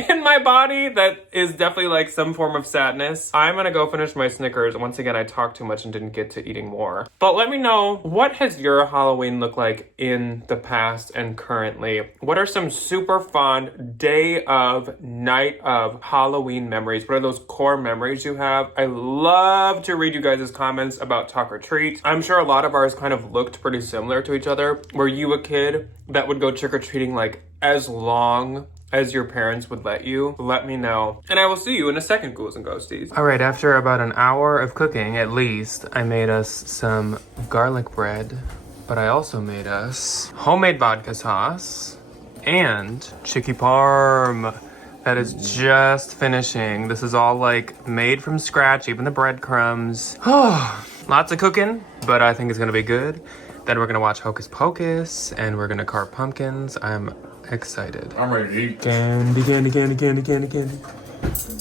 in my body that is definitely like some form of sadness. I'm gonna go finish my Snickers. Once again, I talked too much and didn't get to eating more. But let me know, what has your Halloween looked like in the past and currently? What are some super fun day of, night of Halloween memories? What are those core memories you have? I love to read you guys' comments about Talk or Treat. I'm sure a lot of ours kind of looked pretty similar to each other. Were you a kid that would go trick-or-treating like as long as your parents would let you? Let me know. And I will see you in a second, ghouls and ghosties. All right, after about an hour of cooking, at least, I made us some garlic bread, but I also made us homemade vodka sauce and chicky parm. That is just finishing. This is all like made from scratch, even the breadcrumbs. Lots of cooking, but I think it's gonna be good. Then we're gonna watch Hocus Pocus, and we're gonna carve pumpkins. I'm excited. I'm ready to eat. Candy, candy, candy, candy, candy, candy.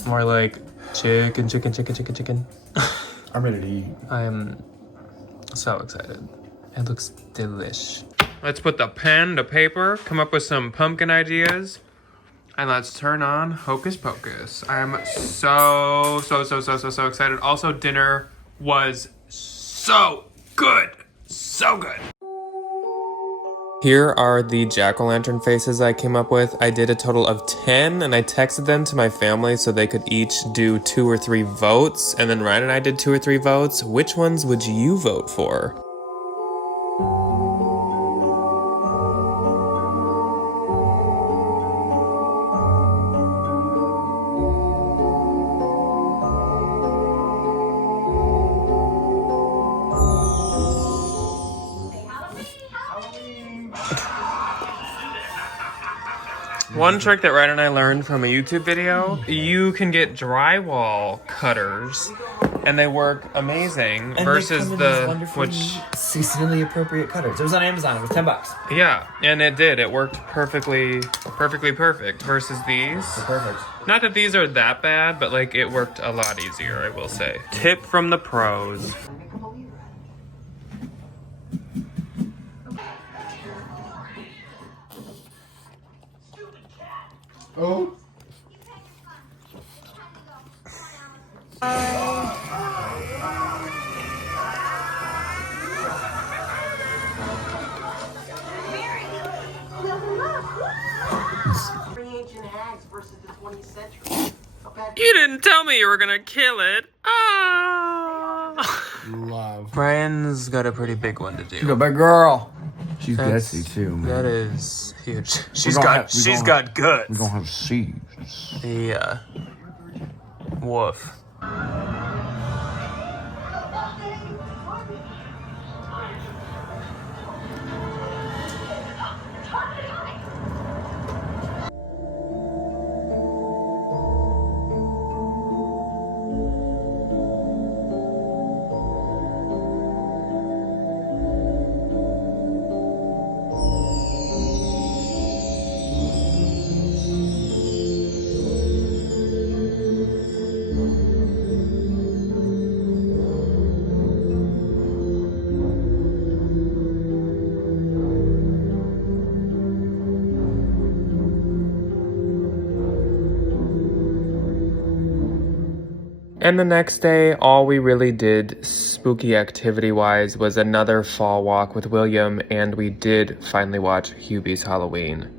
More like chicken, chicken, chicken, chicken, chicken. I'm ready to eat. I'm so excited. It looks delish. Let's put the pen to paper, come up with some pumpkin ideas, and let's turn on Hocus Pocus. I'm so excited. Also, dinner was so good. So good. Here are the jack-o'-lantern faces I came up with. I did a total of 10, and I texted them to my family so they could each do 2 or 3 votes. And then Ryan and I did 2 or 3 votes. Which ones would you vote for? One trick that Ryan and I learned from a YouTube video, you can get drywall cutters and they work amazing, and versus which seasonally appropriate cutters. It was on Amazon. It was $10. Yeah, and it did. It worked perfectly perfect versus these. Perfect. Not that these are that bad, but like it worked a lot easier, I will say. Tip from the pros. Oh. You didn't tell me you were gonna kill it. Ah. Love. Brian's got a pretty big one to do. She's a big girl. She's That's- Betsy too, man. That is huge. She's gonna got have guts. We're gonna have seeds. Yeah. Woof. And the next day, all we really did spooky activity-wise was another fall walk with William, and we did finally watch Hubie's Halloween.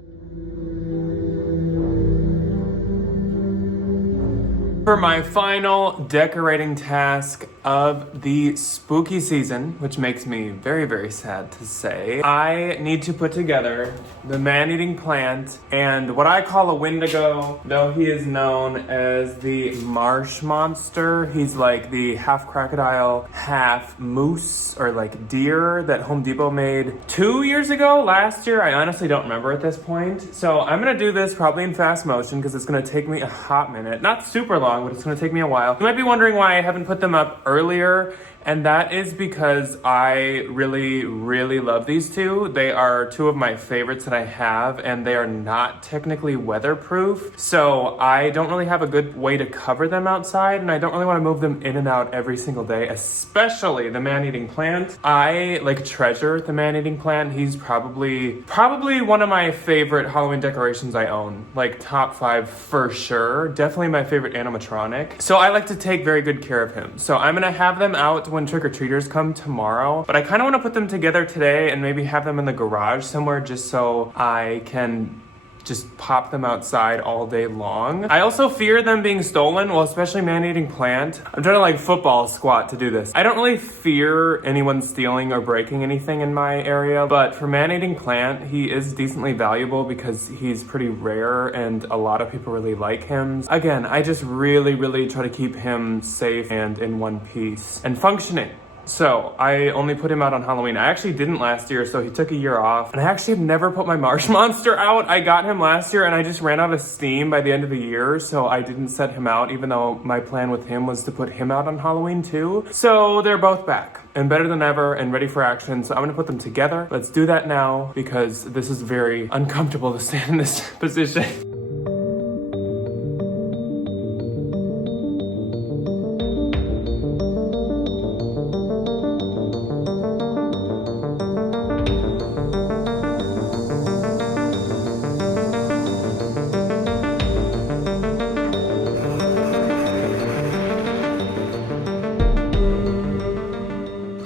For my final decorating task of the spooky season, which makes me very, very sad to say, I need to put together the man-eating plant and what I call a Wendigo, though he is known as the marsh monster. He's like the half crocodile, half moose, or like deer that Home Depot made 2 years ago, last year. I honestly don't remember at this point. So I'm gonna do this probably in fast motion because it's gonna take me a hot minute. Not super long, but it's gonna take me a while. You might be wondering why I haven't put them up earlier, and that is because I really, really love these two. They are two of my favorites that I have, and they are not technically weatherproof, so I don't really have a good way to cover them outside, and I don't really want to move them in and out every single day, especially the man-eating plant. I like treasure the man-eating plant. He's probably one of my favorite Halloween decorations I own, like top 5 for sure. Definitely my favorite animatronic. So I like to take very good care of him. So I'm gonna have them out when trick-or-treaters come tomorrow, but I kind of want to put them together today and maybe have them in the garage somewhere just so I can just pop them outside all day long. I also fear them being stolen, well, especially man-eating plant. I'm trying to like football squat to do this. I don't really fear anyone stealing or breaking anything in my area, but for man-eating plant, he is decently valuable because he's pretty rare and a lot of people really like him. Again, I just really, really try to keep him safe and in one piece and functioning. So I only put him out on Halloween. I actually didn't last year, so he took a year off. And I actually have never put my marsh monster out. I got him last year and I just ran out of steam by the end of the year, so I didn't set him out, even though my plan with him was to put him out on Halloween too. So they're both back and better than ever and ready for action. So I'm gonna put them together. Let's do that now because this is very uncomfortable to stand in this position.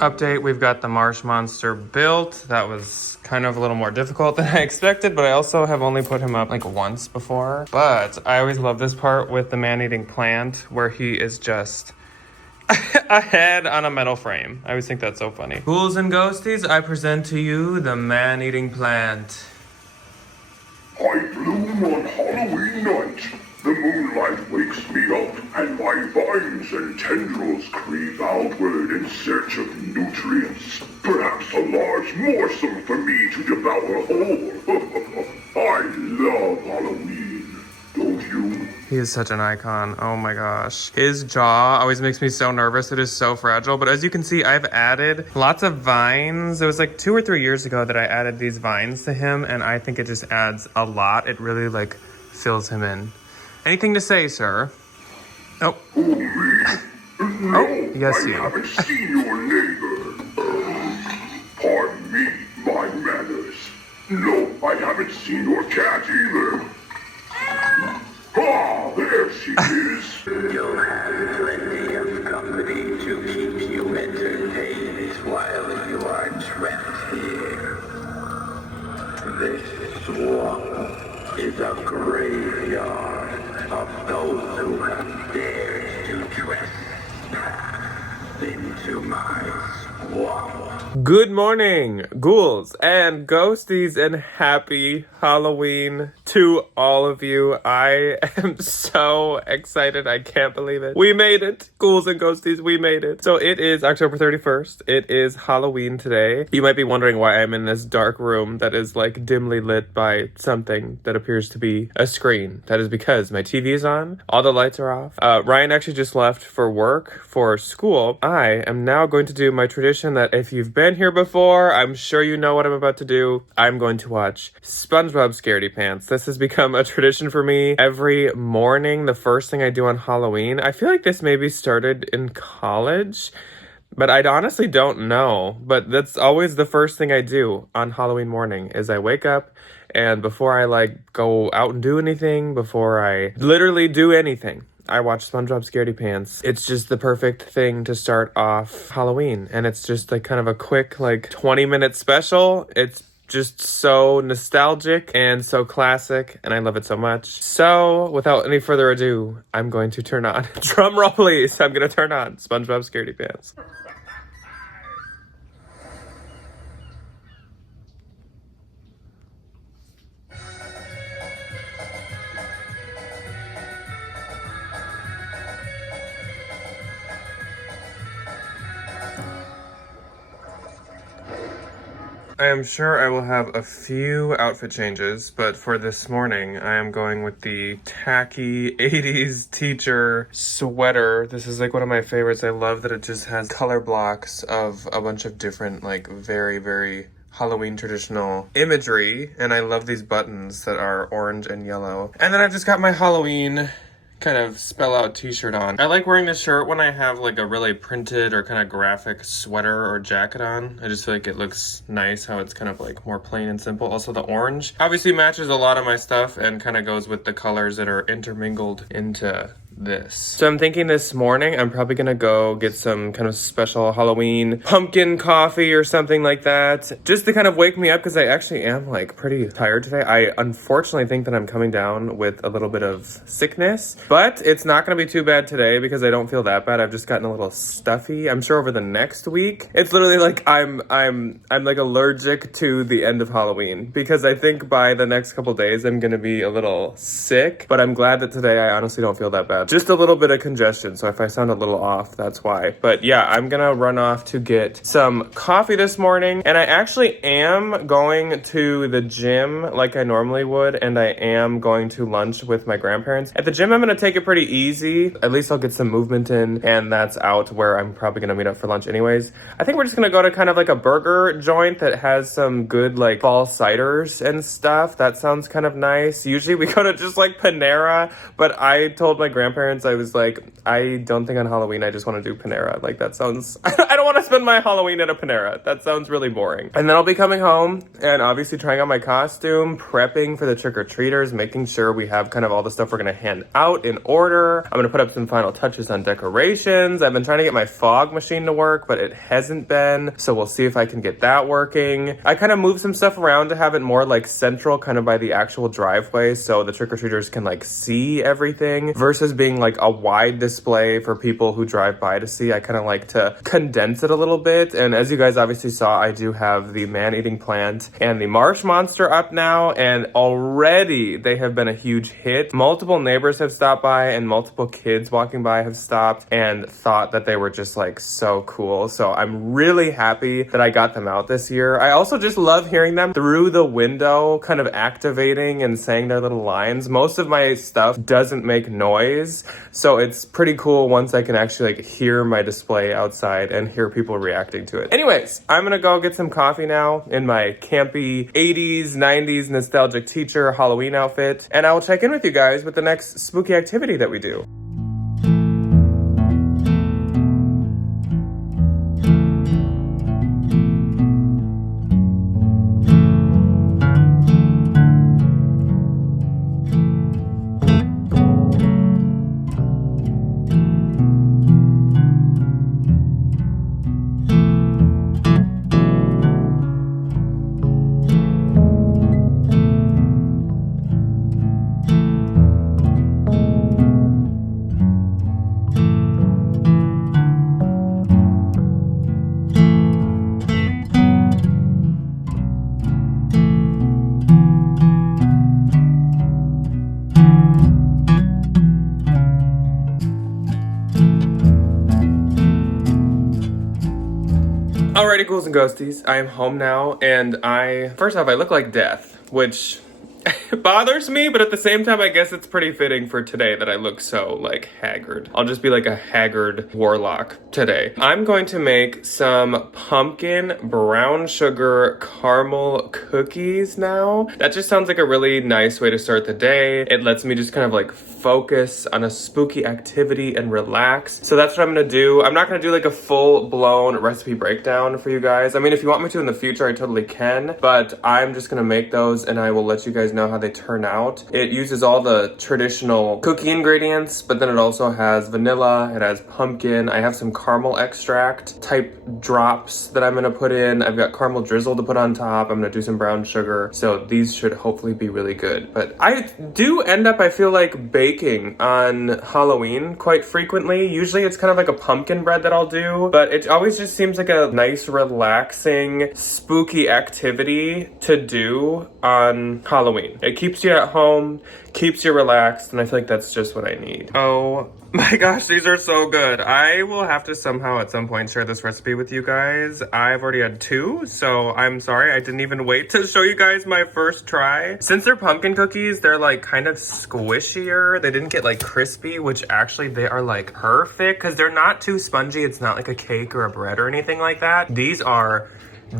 Update, we've got the marsh monster built. That was kind of a little more difficult than I expected, but I also have only put him up like once before. But I always love this part with the man-eating plant where he is just a head on a metal frame. I always think that's so funny. Ghouls and ghosties, I present to you the man-eating plant. I bloom on Halloween night. The moonlight wakes me up, and my vines and tendrils creep outward in search of nutrients. Perhaps a large morsel for me to devour whole. I love Halloween, don't you? He is such an icon. Oh my gosh. His jaw always makes me so nervous. It is so fragile. But as you can see, I've added lots of vines. It was like 2 or 3 years ago that I added these vines to him, and I think it just adds a lot. It really like fills him in. Anything to say, sir? Oh. Who, me? No, yes, I you. haven't seen your neighbor. Pardon me, my manners. No, I haven't seen your cat either. Ah, there she is. You'll have plenty of company to keep you entertained while you are trapped here. This swamp is a graveyard of those who have dared to trespass into my swamp. Good morning, ghouls and ghosties, and happy Halloween to all of you. I am so excited. I can't believe it. We made it. Ghouls and ghosties, we made it. So it is October 31st. It is Halloween today. You might be wondering why I'm in this dark room that is like dimly lit by something that appears to be a screen. That is because my TV is on. All the lights are off. Ryan actually just left for work, for school. I am now going to do my tradition that if you've been here before, I'm sure you know what I'm about to do. I'm going to watch SpongeBob Scaredy Pants. This has become a tradition for me every morning. The first thing I do on Halloween. I feel like this maybe started in college, but I honestly don't know. But that's always the first thing I do on Halloween morning is I wake up, and before I like go out and do anything, before I literally do anything, I watched SpongeBob Scaredy Pants. It's just the perfect thing to start off Halloween. And it's just like kind of a quick like 20-minute special. It's just so nostalgic and so classic, and I love it so much. So without any further ado, I'm going to turn on, drum roll please, I'm gonna turn on SpongeBob Scaredy Pants. I am sure I will have a few outfit changes, but for this morning, I am going with the tacky 80s teacher sweater. This is like one of my favorites. I love that it just has color blocks of a bunch of different, like, very, very Halloween traditional imagery. And I love these buttons that are orange and yellow. And then I've just got my Halloween kind of spell out t-shirt on. I like wearing this shirt when I have like a really printed or kind of graphic sweater or jacket on. I just feel like it looks nice how it's kind of like more plain and simple. Also the orange obviously matches a lot of my stuff and kind of goes with the colors that are intermingled into this. So I'm thinking this morning I'm probably gonna go get some kind of special Halloween pumpkin coffee or something like that, just to kind of wake me up, because I actually am like pretty tired today. I unfortunately think that I'm coming down with a little bit of sickness, but it's not gonna be too bad today because I don't feel that bad. I've just gotten a little stuffy. I'm sure over the next week it's literally like I'm like allergic to the end of Halloween, because I think by the next couple days I'm gonna be a little sick. But I'm glad that today I honestly don't feel that bad. Just a little bit of congestion, so if I sound a little off, that's why. But yeah, I'm gonna run off to get some coffee this morning, and I actually am going to the gym like I normally would, and I am going to lunch with my grandparents. At the gym, I'm gonna take it pretty easy. At least I'll get some movement in, and that's out where I'm probably gonna meet up for lunch anyways. I think we're just gonna go to kind of like a burger joint that has some good like fall ciders and stuff. That sounds kind of nice. Usually we go to just like Panera, but I told my grandparents, I was like, I don't think on Halloween I just want to do Panera. Like that sounds, I don't want to spend my Halloween at a Panera. That sounds really boring. And then I'll be coming home and obviously trying on my costume, prepping for the trick-or-treaters, making sure we have kind of all the stuff we're going to hand out in order. I'm going to put up some final touches on decorations. I've been trying to get my fog machine to work, but it hasn't been. So we'll see if I can get that working. I kind of moved some stuff around to have it more like central, kind of by the actual driveway, so the trick-or-treaters can like see everything versus being like a wide display for people who drive by to see. I kind of like to condense it a little bit. And as you guys obviously saw, I do have the man-eating plant and the marsh monster up now, and already they have been a huge hit. Multiple neighbors have stopped by and multiple kids walking by have stopped and thought that they were just like so cool. So I'm really happy that I got them out this year. I also just love hearing them through the window kind of activating and saying their little lines. Most of my stuff doesn't make noise, so it's pretty cool once I can actually like hear my display outside and hear people reacting to it. Anyways, I'm gonna go get some coffee now in my campy 80s, 90s nostalgic teacher Halloween outfit, and I will check in with you guys with the next spooky activity that we do. Alrighty, ghouls and ghosties, I am home now, and first off, I look like death, which bothers me, but at the same time, I guess it's pretty fitting for today that I look so, like, haggard. I'll just be like a haggard warlock today. I'm going to make some pumpkin brown sugar caramel cookies now. That just sounds like a really nice way to start the day. It lets me just kind of like focus on a spooky activity and relax. So that's what I'm gonna do. I'm not gonna do like a full-blown recipe breakdown for you guys. I mean, if you want me to in the future, I totally can, but I'm just gonna make those and I will let you guys guys know how they turn out. It uses all the traditional cookie ingredients, but then it also has vanilla, it has pumpkin. I have some caramel extract type drops that I'm gonna put in. I've got caramel drizzle to put on top. I'm gonna do some brown sugar. So these should hopefully be really good. But I do end up, I feel like, baking on Halloween quite frequently. Usually it's kind of like a pumpkin bread that I'll do, but it always just seems like a nice, relaxing, spooky activity to do on Halloween. It keeps you at home, keeps you relaxed, and I feel like that's just what I need. Oh my gosh, these are so good. I will have to somehow at some point share this recipe with you guys. I've already had 2, so I'm sorry I didn't even wait to show you guys my first try. Since they're pumpkin cookies, they're like kind of squishier. They didn't get like crispy, which actually they are like perfect because they're not too spongy. It's not like a cake or a bread or anything like that. These are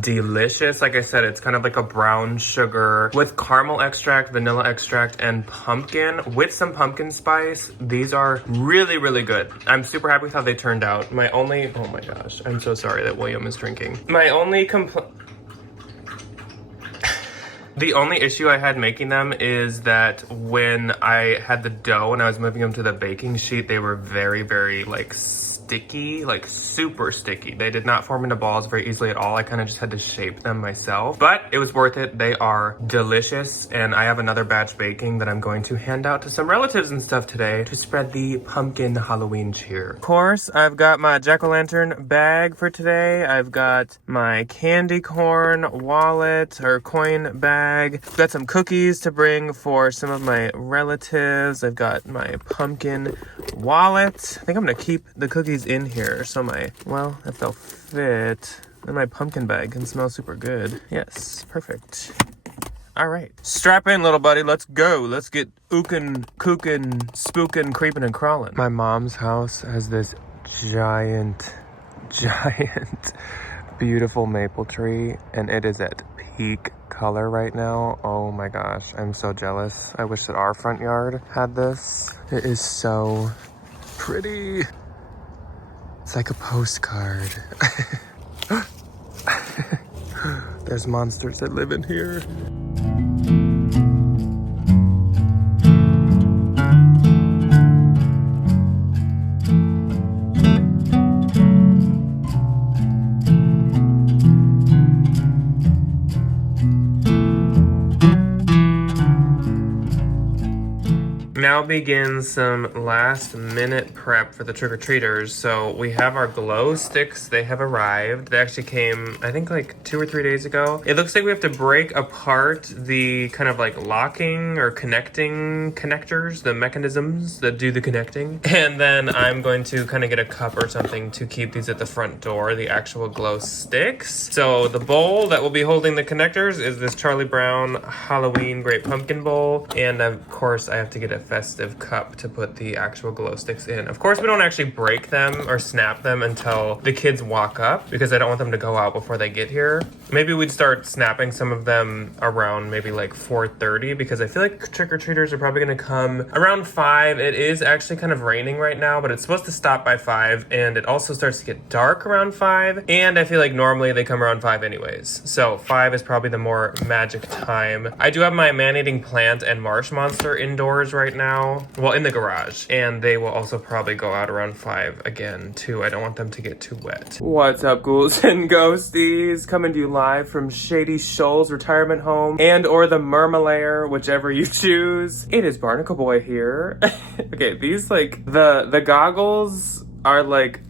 delicious. Like I said, it's kind of like a brown sugar with caramel extract, vanilla extract, and pumpkin with some pumpkin spice. These are really, really good. I'm super happy with how they turned out. Oh my gosh, I'm so sorry that William is drinking. The only issue I had making them is that when I had the dough and I was moving them to the baking sheet, they were very, very like sticky, like super sticky. They did not form into balls very easily at all. I kind of just had to shape them myself, but it was worth it. They are delicious, and I have another batch baking that I'm going to hand out to some relatives and stuff today to spread the pumpkin Halloween cheer. Of course, I've got my jack-o'-lantern bag for today. I've got my candy corn wallet or coin bag. I've got some cookies to bring for some of my relatives. I've got my pumpkin wallet. I think I'm gonna keep the cookies in here so if they'll fit, then my pumpkin bag can smell super good. Yes, perfect. All right, strap in, little buddy. Let's go. Let's get ookin', kookin', spookin', creepin' and crawling. My mom's house has this giant, beautiful maple tree, and it is at peak color right now. Oh my gosh, I'm so jealous. I wish that our front yard had this. It is so pretty. It's like a postcard. There's monsters that live in here. Now begins some last minute prep for the trick-or-treaters. So we have our glow sticks. They have arrived. They actually came, I think, like 2 or 3 days ago. It looks like we have to break apart the kind of like locking or connecting connectors, the mechanisms that do the connecting. And then I'm going to kind of get a cup or something to keep these at the front door, the actual glow sticks. So the bowl that will be holding the connectors is this Charlie Brown Halloween Great Pumpkin Bowl. And of course I have to get a festive cup to put the actual glow sticks in. Of course, we don't actually break them or snap them until the kids walk up because I don't want them to go out before they get here. Maybe we'd start snapping some of them around maybe like 4:30 because I feel like trick-or-treaters are probably gonna come around 5. It is actually kind of raining right now, but it's supposed to stop by 5, and it also starts to get dark around 5, and I feel like normally they come around 5 anyways. So 5 is probably the more magic time. I do have my man-eating plant and marsh monster indoors right now, well, in the garage, and they will also probably go out around 5 again too. I don't want them to get too wet. What's up, ghouls and ghosties? Coming to you live from Shady Shoals Retirement Home and or the Murmalair, whichever you choose. It is Barnacle Boy here. Okay, these like the goggles are like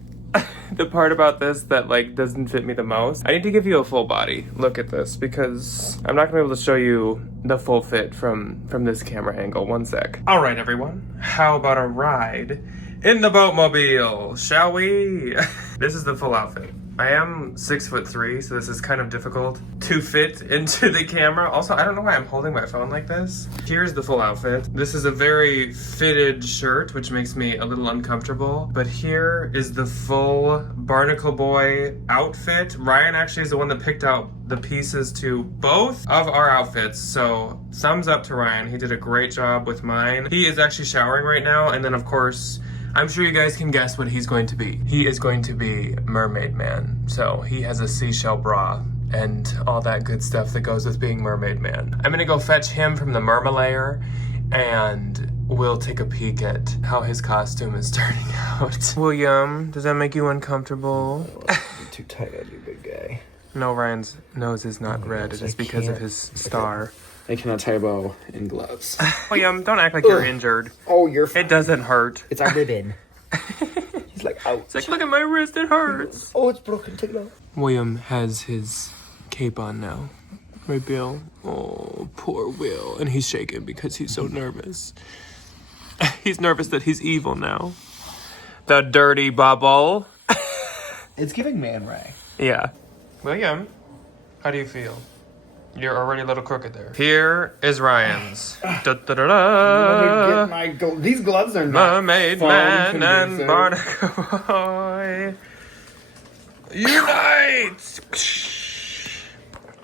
the part about this that like doesn't fit me the most. I need to give you a full body look at this because I'm not gonna be able to show you the full fit from this camera angle. One sec. All right, everyone, how about a ride in the boatmobile, shall we? This is the full outfit. I am 6'3", so this is kind of difficult to fit into the camera. Also, I don't know why I'm holding my phone like this. Here's the full outfit. This is a very fitted shirt, which makes me a little uncomfortable. But here is the full Barnacle Boy outfit. Ryan actually is the one that picked out the pieces to both of our outfits. So thumbs up to Ryan. He did a great job with mine. He is actually showering right now. And then of course, I'm sure you guys can guess what he's going to be. He is going to be Mermaid Man. So he has a seashell bra and all that good stuff that goes with being Mermaid Man. I'm gonna go fetch him from the Mermalayer, and we'll take a peek at how his costume is turning out. William, does that make you uncomfortable? Too tight on you, big guy. No, Ryan's nose is not red. It is because of his star. I cannot tie a bow in gloves. William, don't act like you're injured. Oh, you're It doesn't hurt. It's a ribbon. He's like, ouch. It's like, look at my wrist, it hurts. Oh, it's broken. Take it off. William has his cape on now. Right, Bill? Oh, poor Will. And he's shaking because he's so nervous. He's nervous that he's evil now. The dirty bubble. It's giving Man Ray. Yeah. William, how do you feel? You're already a little crooked there. Here is Ryan's. Da-da-da-da. These gloves are not Mermaid Man and Barnacle Boy. Unite!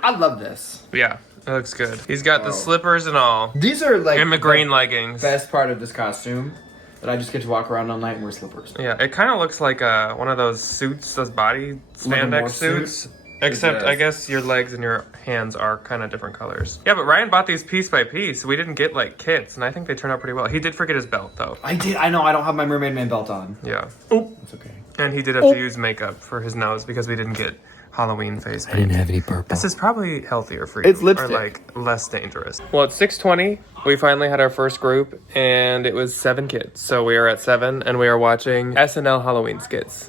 I love this. Yeah, it looks good. He's got the slippers and all. These are like And the green leggings. best part of this costume. That I just get to walk around all night and wear slippers. Yeah, it kind of looks like one of those suits, those body spandex suits. Except, I guess your legs and your hands are kind of different colors. Yeah, but Ryan bought these piece by piece. We didn't get, like, kits, and I think they turned out pretty well. He did forget his belt, though. I did. I know. I don't have my Mermaid Man belt on. Yeah. Oh, it's okay. And he did have to use makeup for his nose because we didn't get Halloween face paint. I didn't have any purple. This is probably healthier for you. It's lipstick. Or, like, less dangerous. Well, it's 6:20. We finally had our first group, and it was 7 kids. So we are at 7, and we are watching SNL Halloween skits.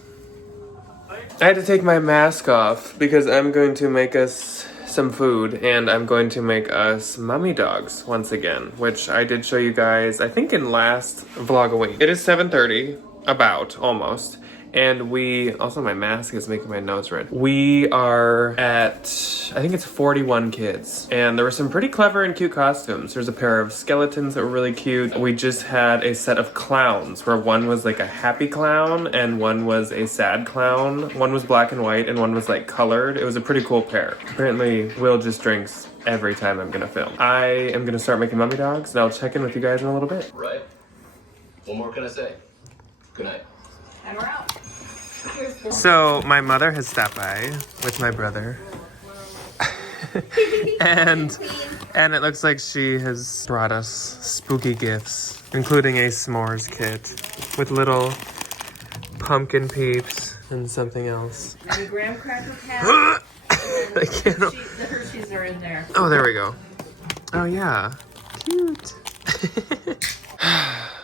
I had to take my mask off because I'm going to make us some food, and I'm going to make us mummy dogs once again, which I did show you guys, I think, in last VLOGOWEEN. It is 7:30, about, almost. And also my mask is making my nose red. We are at, I think it's 41 kids. And there were some pretty clever and cute costumes. There's a pair of skeletons that were really cute. We just had a set of clowns where one was like a happy clown and one was a sad clown. One was black and white and one was like colored. It was a pretty cool pair. Apparently Will just drinks every time I'm gonna film. I am gonna start making mummy dogs and I'll check in with you guys in a little bit. Right. What more can I say? Good night. And we're out. So my mother has stopped by with my brother. and it looks like she has brought us spooky gifts, including a s'mores kit with little pumpkin peeps and something else. And a graham cracker patty. I can't. The Hershey's are in there. Oh, there we go. Oh yeah, cute.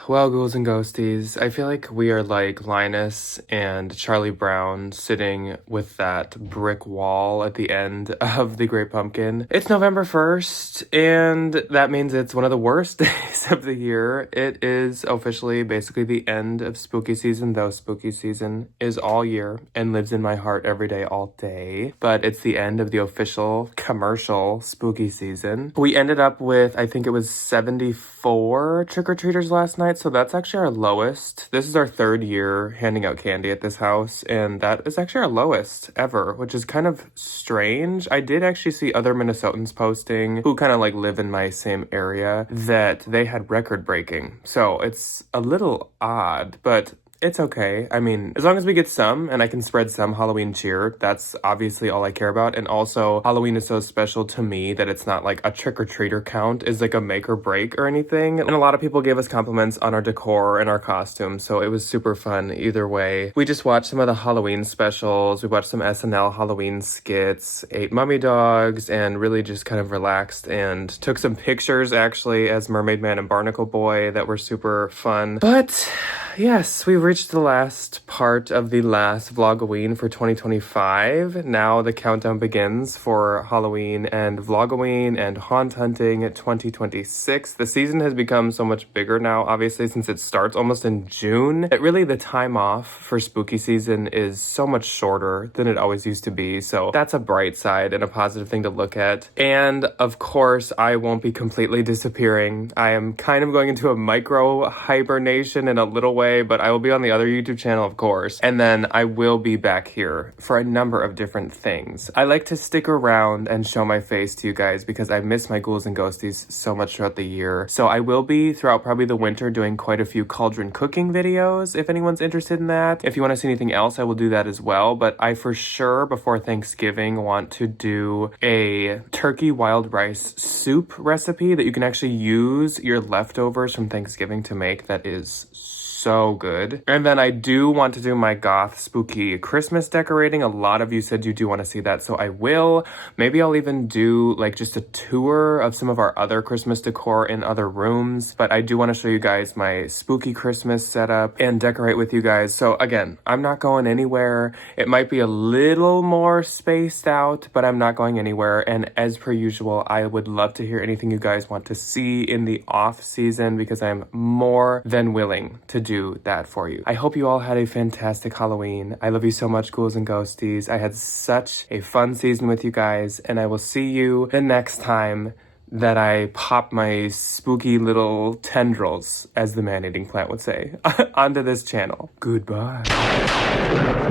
Well, ghouls and ghosties, I feel like we are like Linus and Charlie Brown sitting with that brick wall at the end of The Great Pumpkin. It's November 1st, and that means it's one of the worst days of the year. It is officially basically the end of spooky season, though spooky season is all year and lives in my heart every day, all day. But it's the end of the official commercial spooky season. We ended up with, I think it was 74 trick-or-treaters last night. So that's actually our lowest. This is our 3rd year handing out candy at this house, and that is actually our lowest ever, which is kind of strange. I did actually see other Minnesotans posting who kind of like live in my same area that they had record breaking. So it's a little odd, but it's okay. I mean, as long as we get some and I can spread some Halloween cheer, that's obviously all I care about. And also, Halloween is so special to me that it's not like a trick-or-treater count is like a make or break or anything. And a lot of people gave us compliments on our decor and our costumes, so it was super fun either way. We just watched some of the Halloween specials. We watched some SNL Halloween skits, ate mummy dogs, and really just kind of relaxed and took some pictures actually as Mermaid Man and Barnacle Boy that were super fun. But yes, we reached the last part of the last VLOGOWEEN for 2025. Now the countdown begins for Halloween and VLOGOWEEN and Haunt Hunting 2026. The season has become so much bigger now, obviously, since it starts almost in June. That really the time off for spooky season is so much shorter than it always used to be. So that's a bright side and a positive thing to look at. And of course, I won't be completely disappearing. I am kind of going into a micro hibernation in a little way, but I will be on the other YouTube channel, of course. And then I will be back here for a number of different things. I like to stick around and show my face to you guys because I miss my ghouls and ghosties so much throughout the year. So I will be throughout probably the winter doing quite a few cauldron cooking videos if anyone's interested in that. If you want to see anything else, I will do that as well. But I for sure before Thanksgiving want to do a turkey wild rice soup recipe that you can actually use your leftovers from Thanksgiving to make. That is so good. And then I do want to do my goth spooky Christmas decorating. A lot of you said you do want to see that, so I will. Maybe I'll even do like just a tour of some of our other Christmas decor in other rooms, but I do want to show you guys my spooky Christmas setup and decorate with you guys. So again, I'm not going anywhere. It might be a little more spaced out, but I'm not going anywhere. And as per usual, I would love to hear anything you guys want to see in the off season because I'm more than willing to do that for you. I hope you all had a fantastic Halloween. I love you so much, ghouls and ghosties. I had such a fun season with you guys, and I will see you the next time that I pop my spooky little tendrils, as the man-eating plant would say, onto this channel. Goodbye.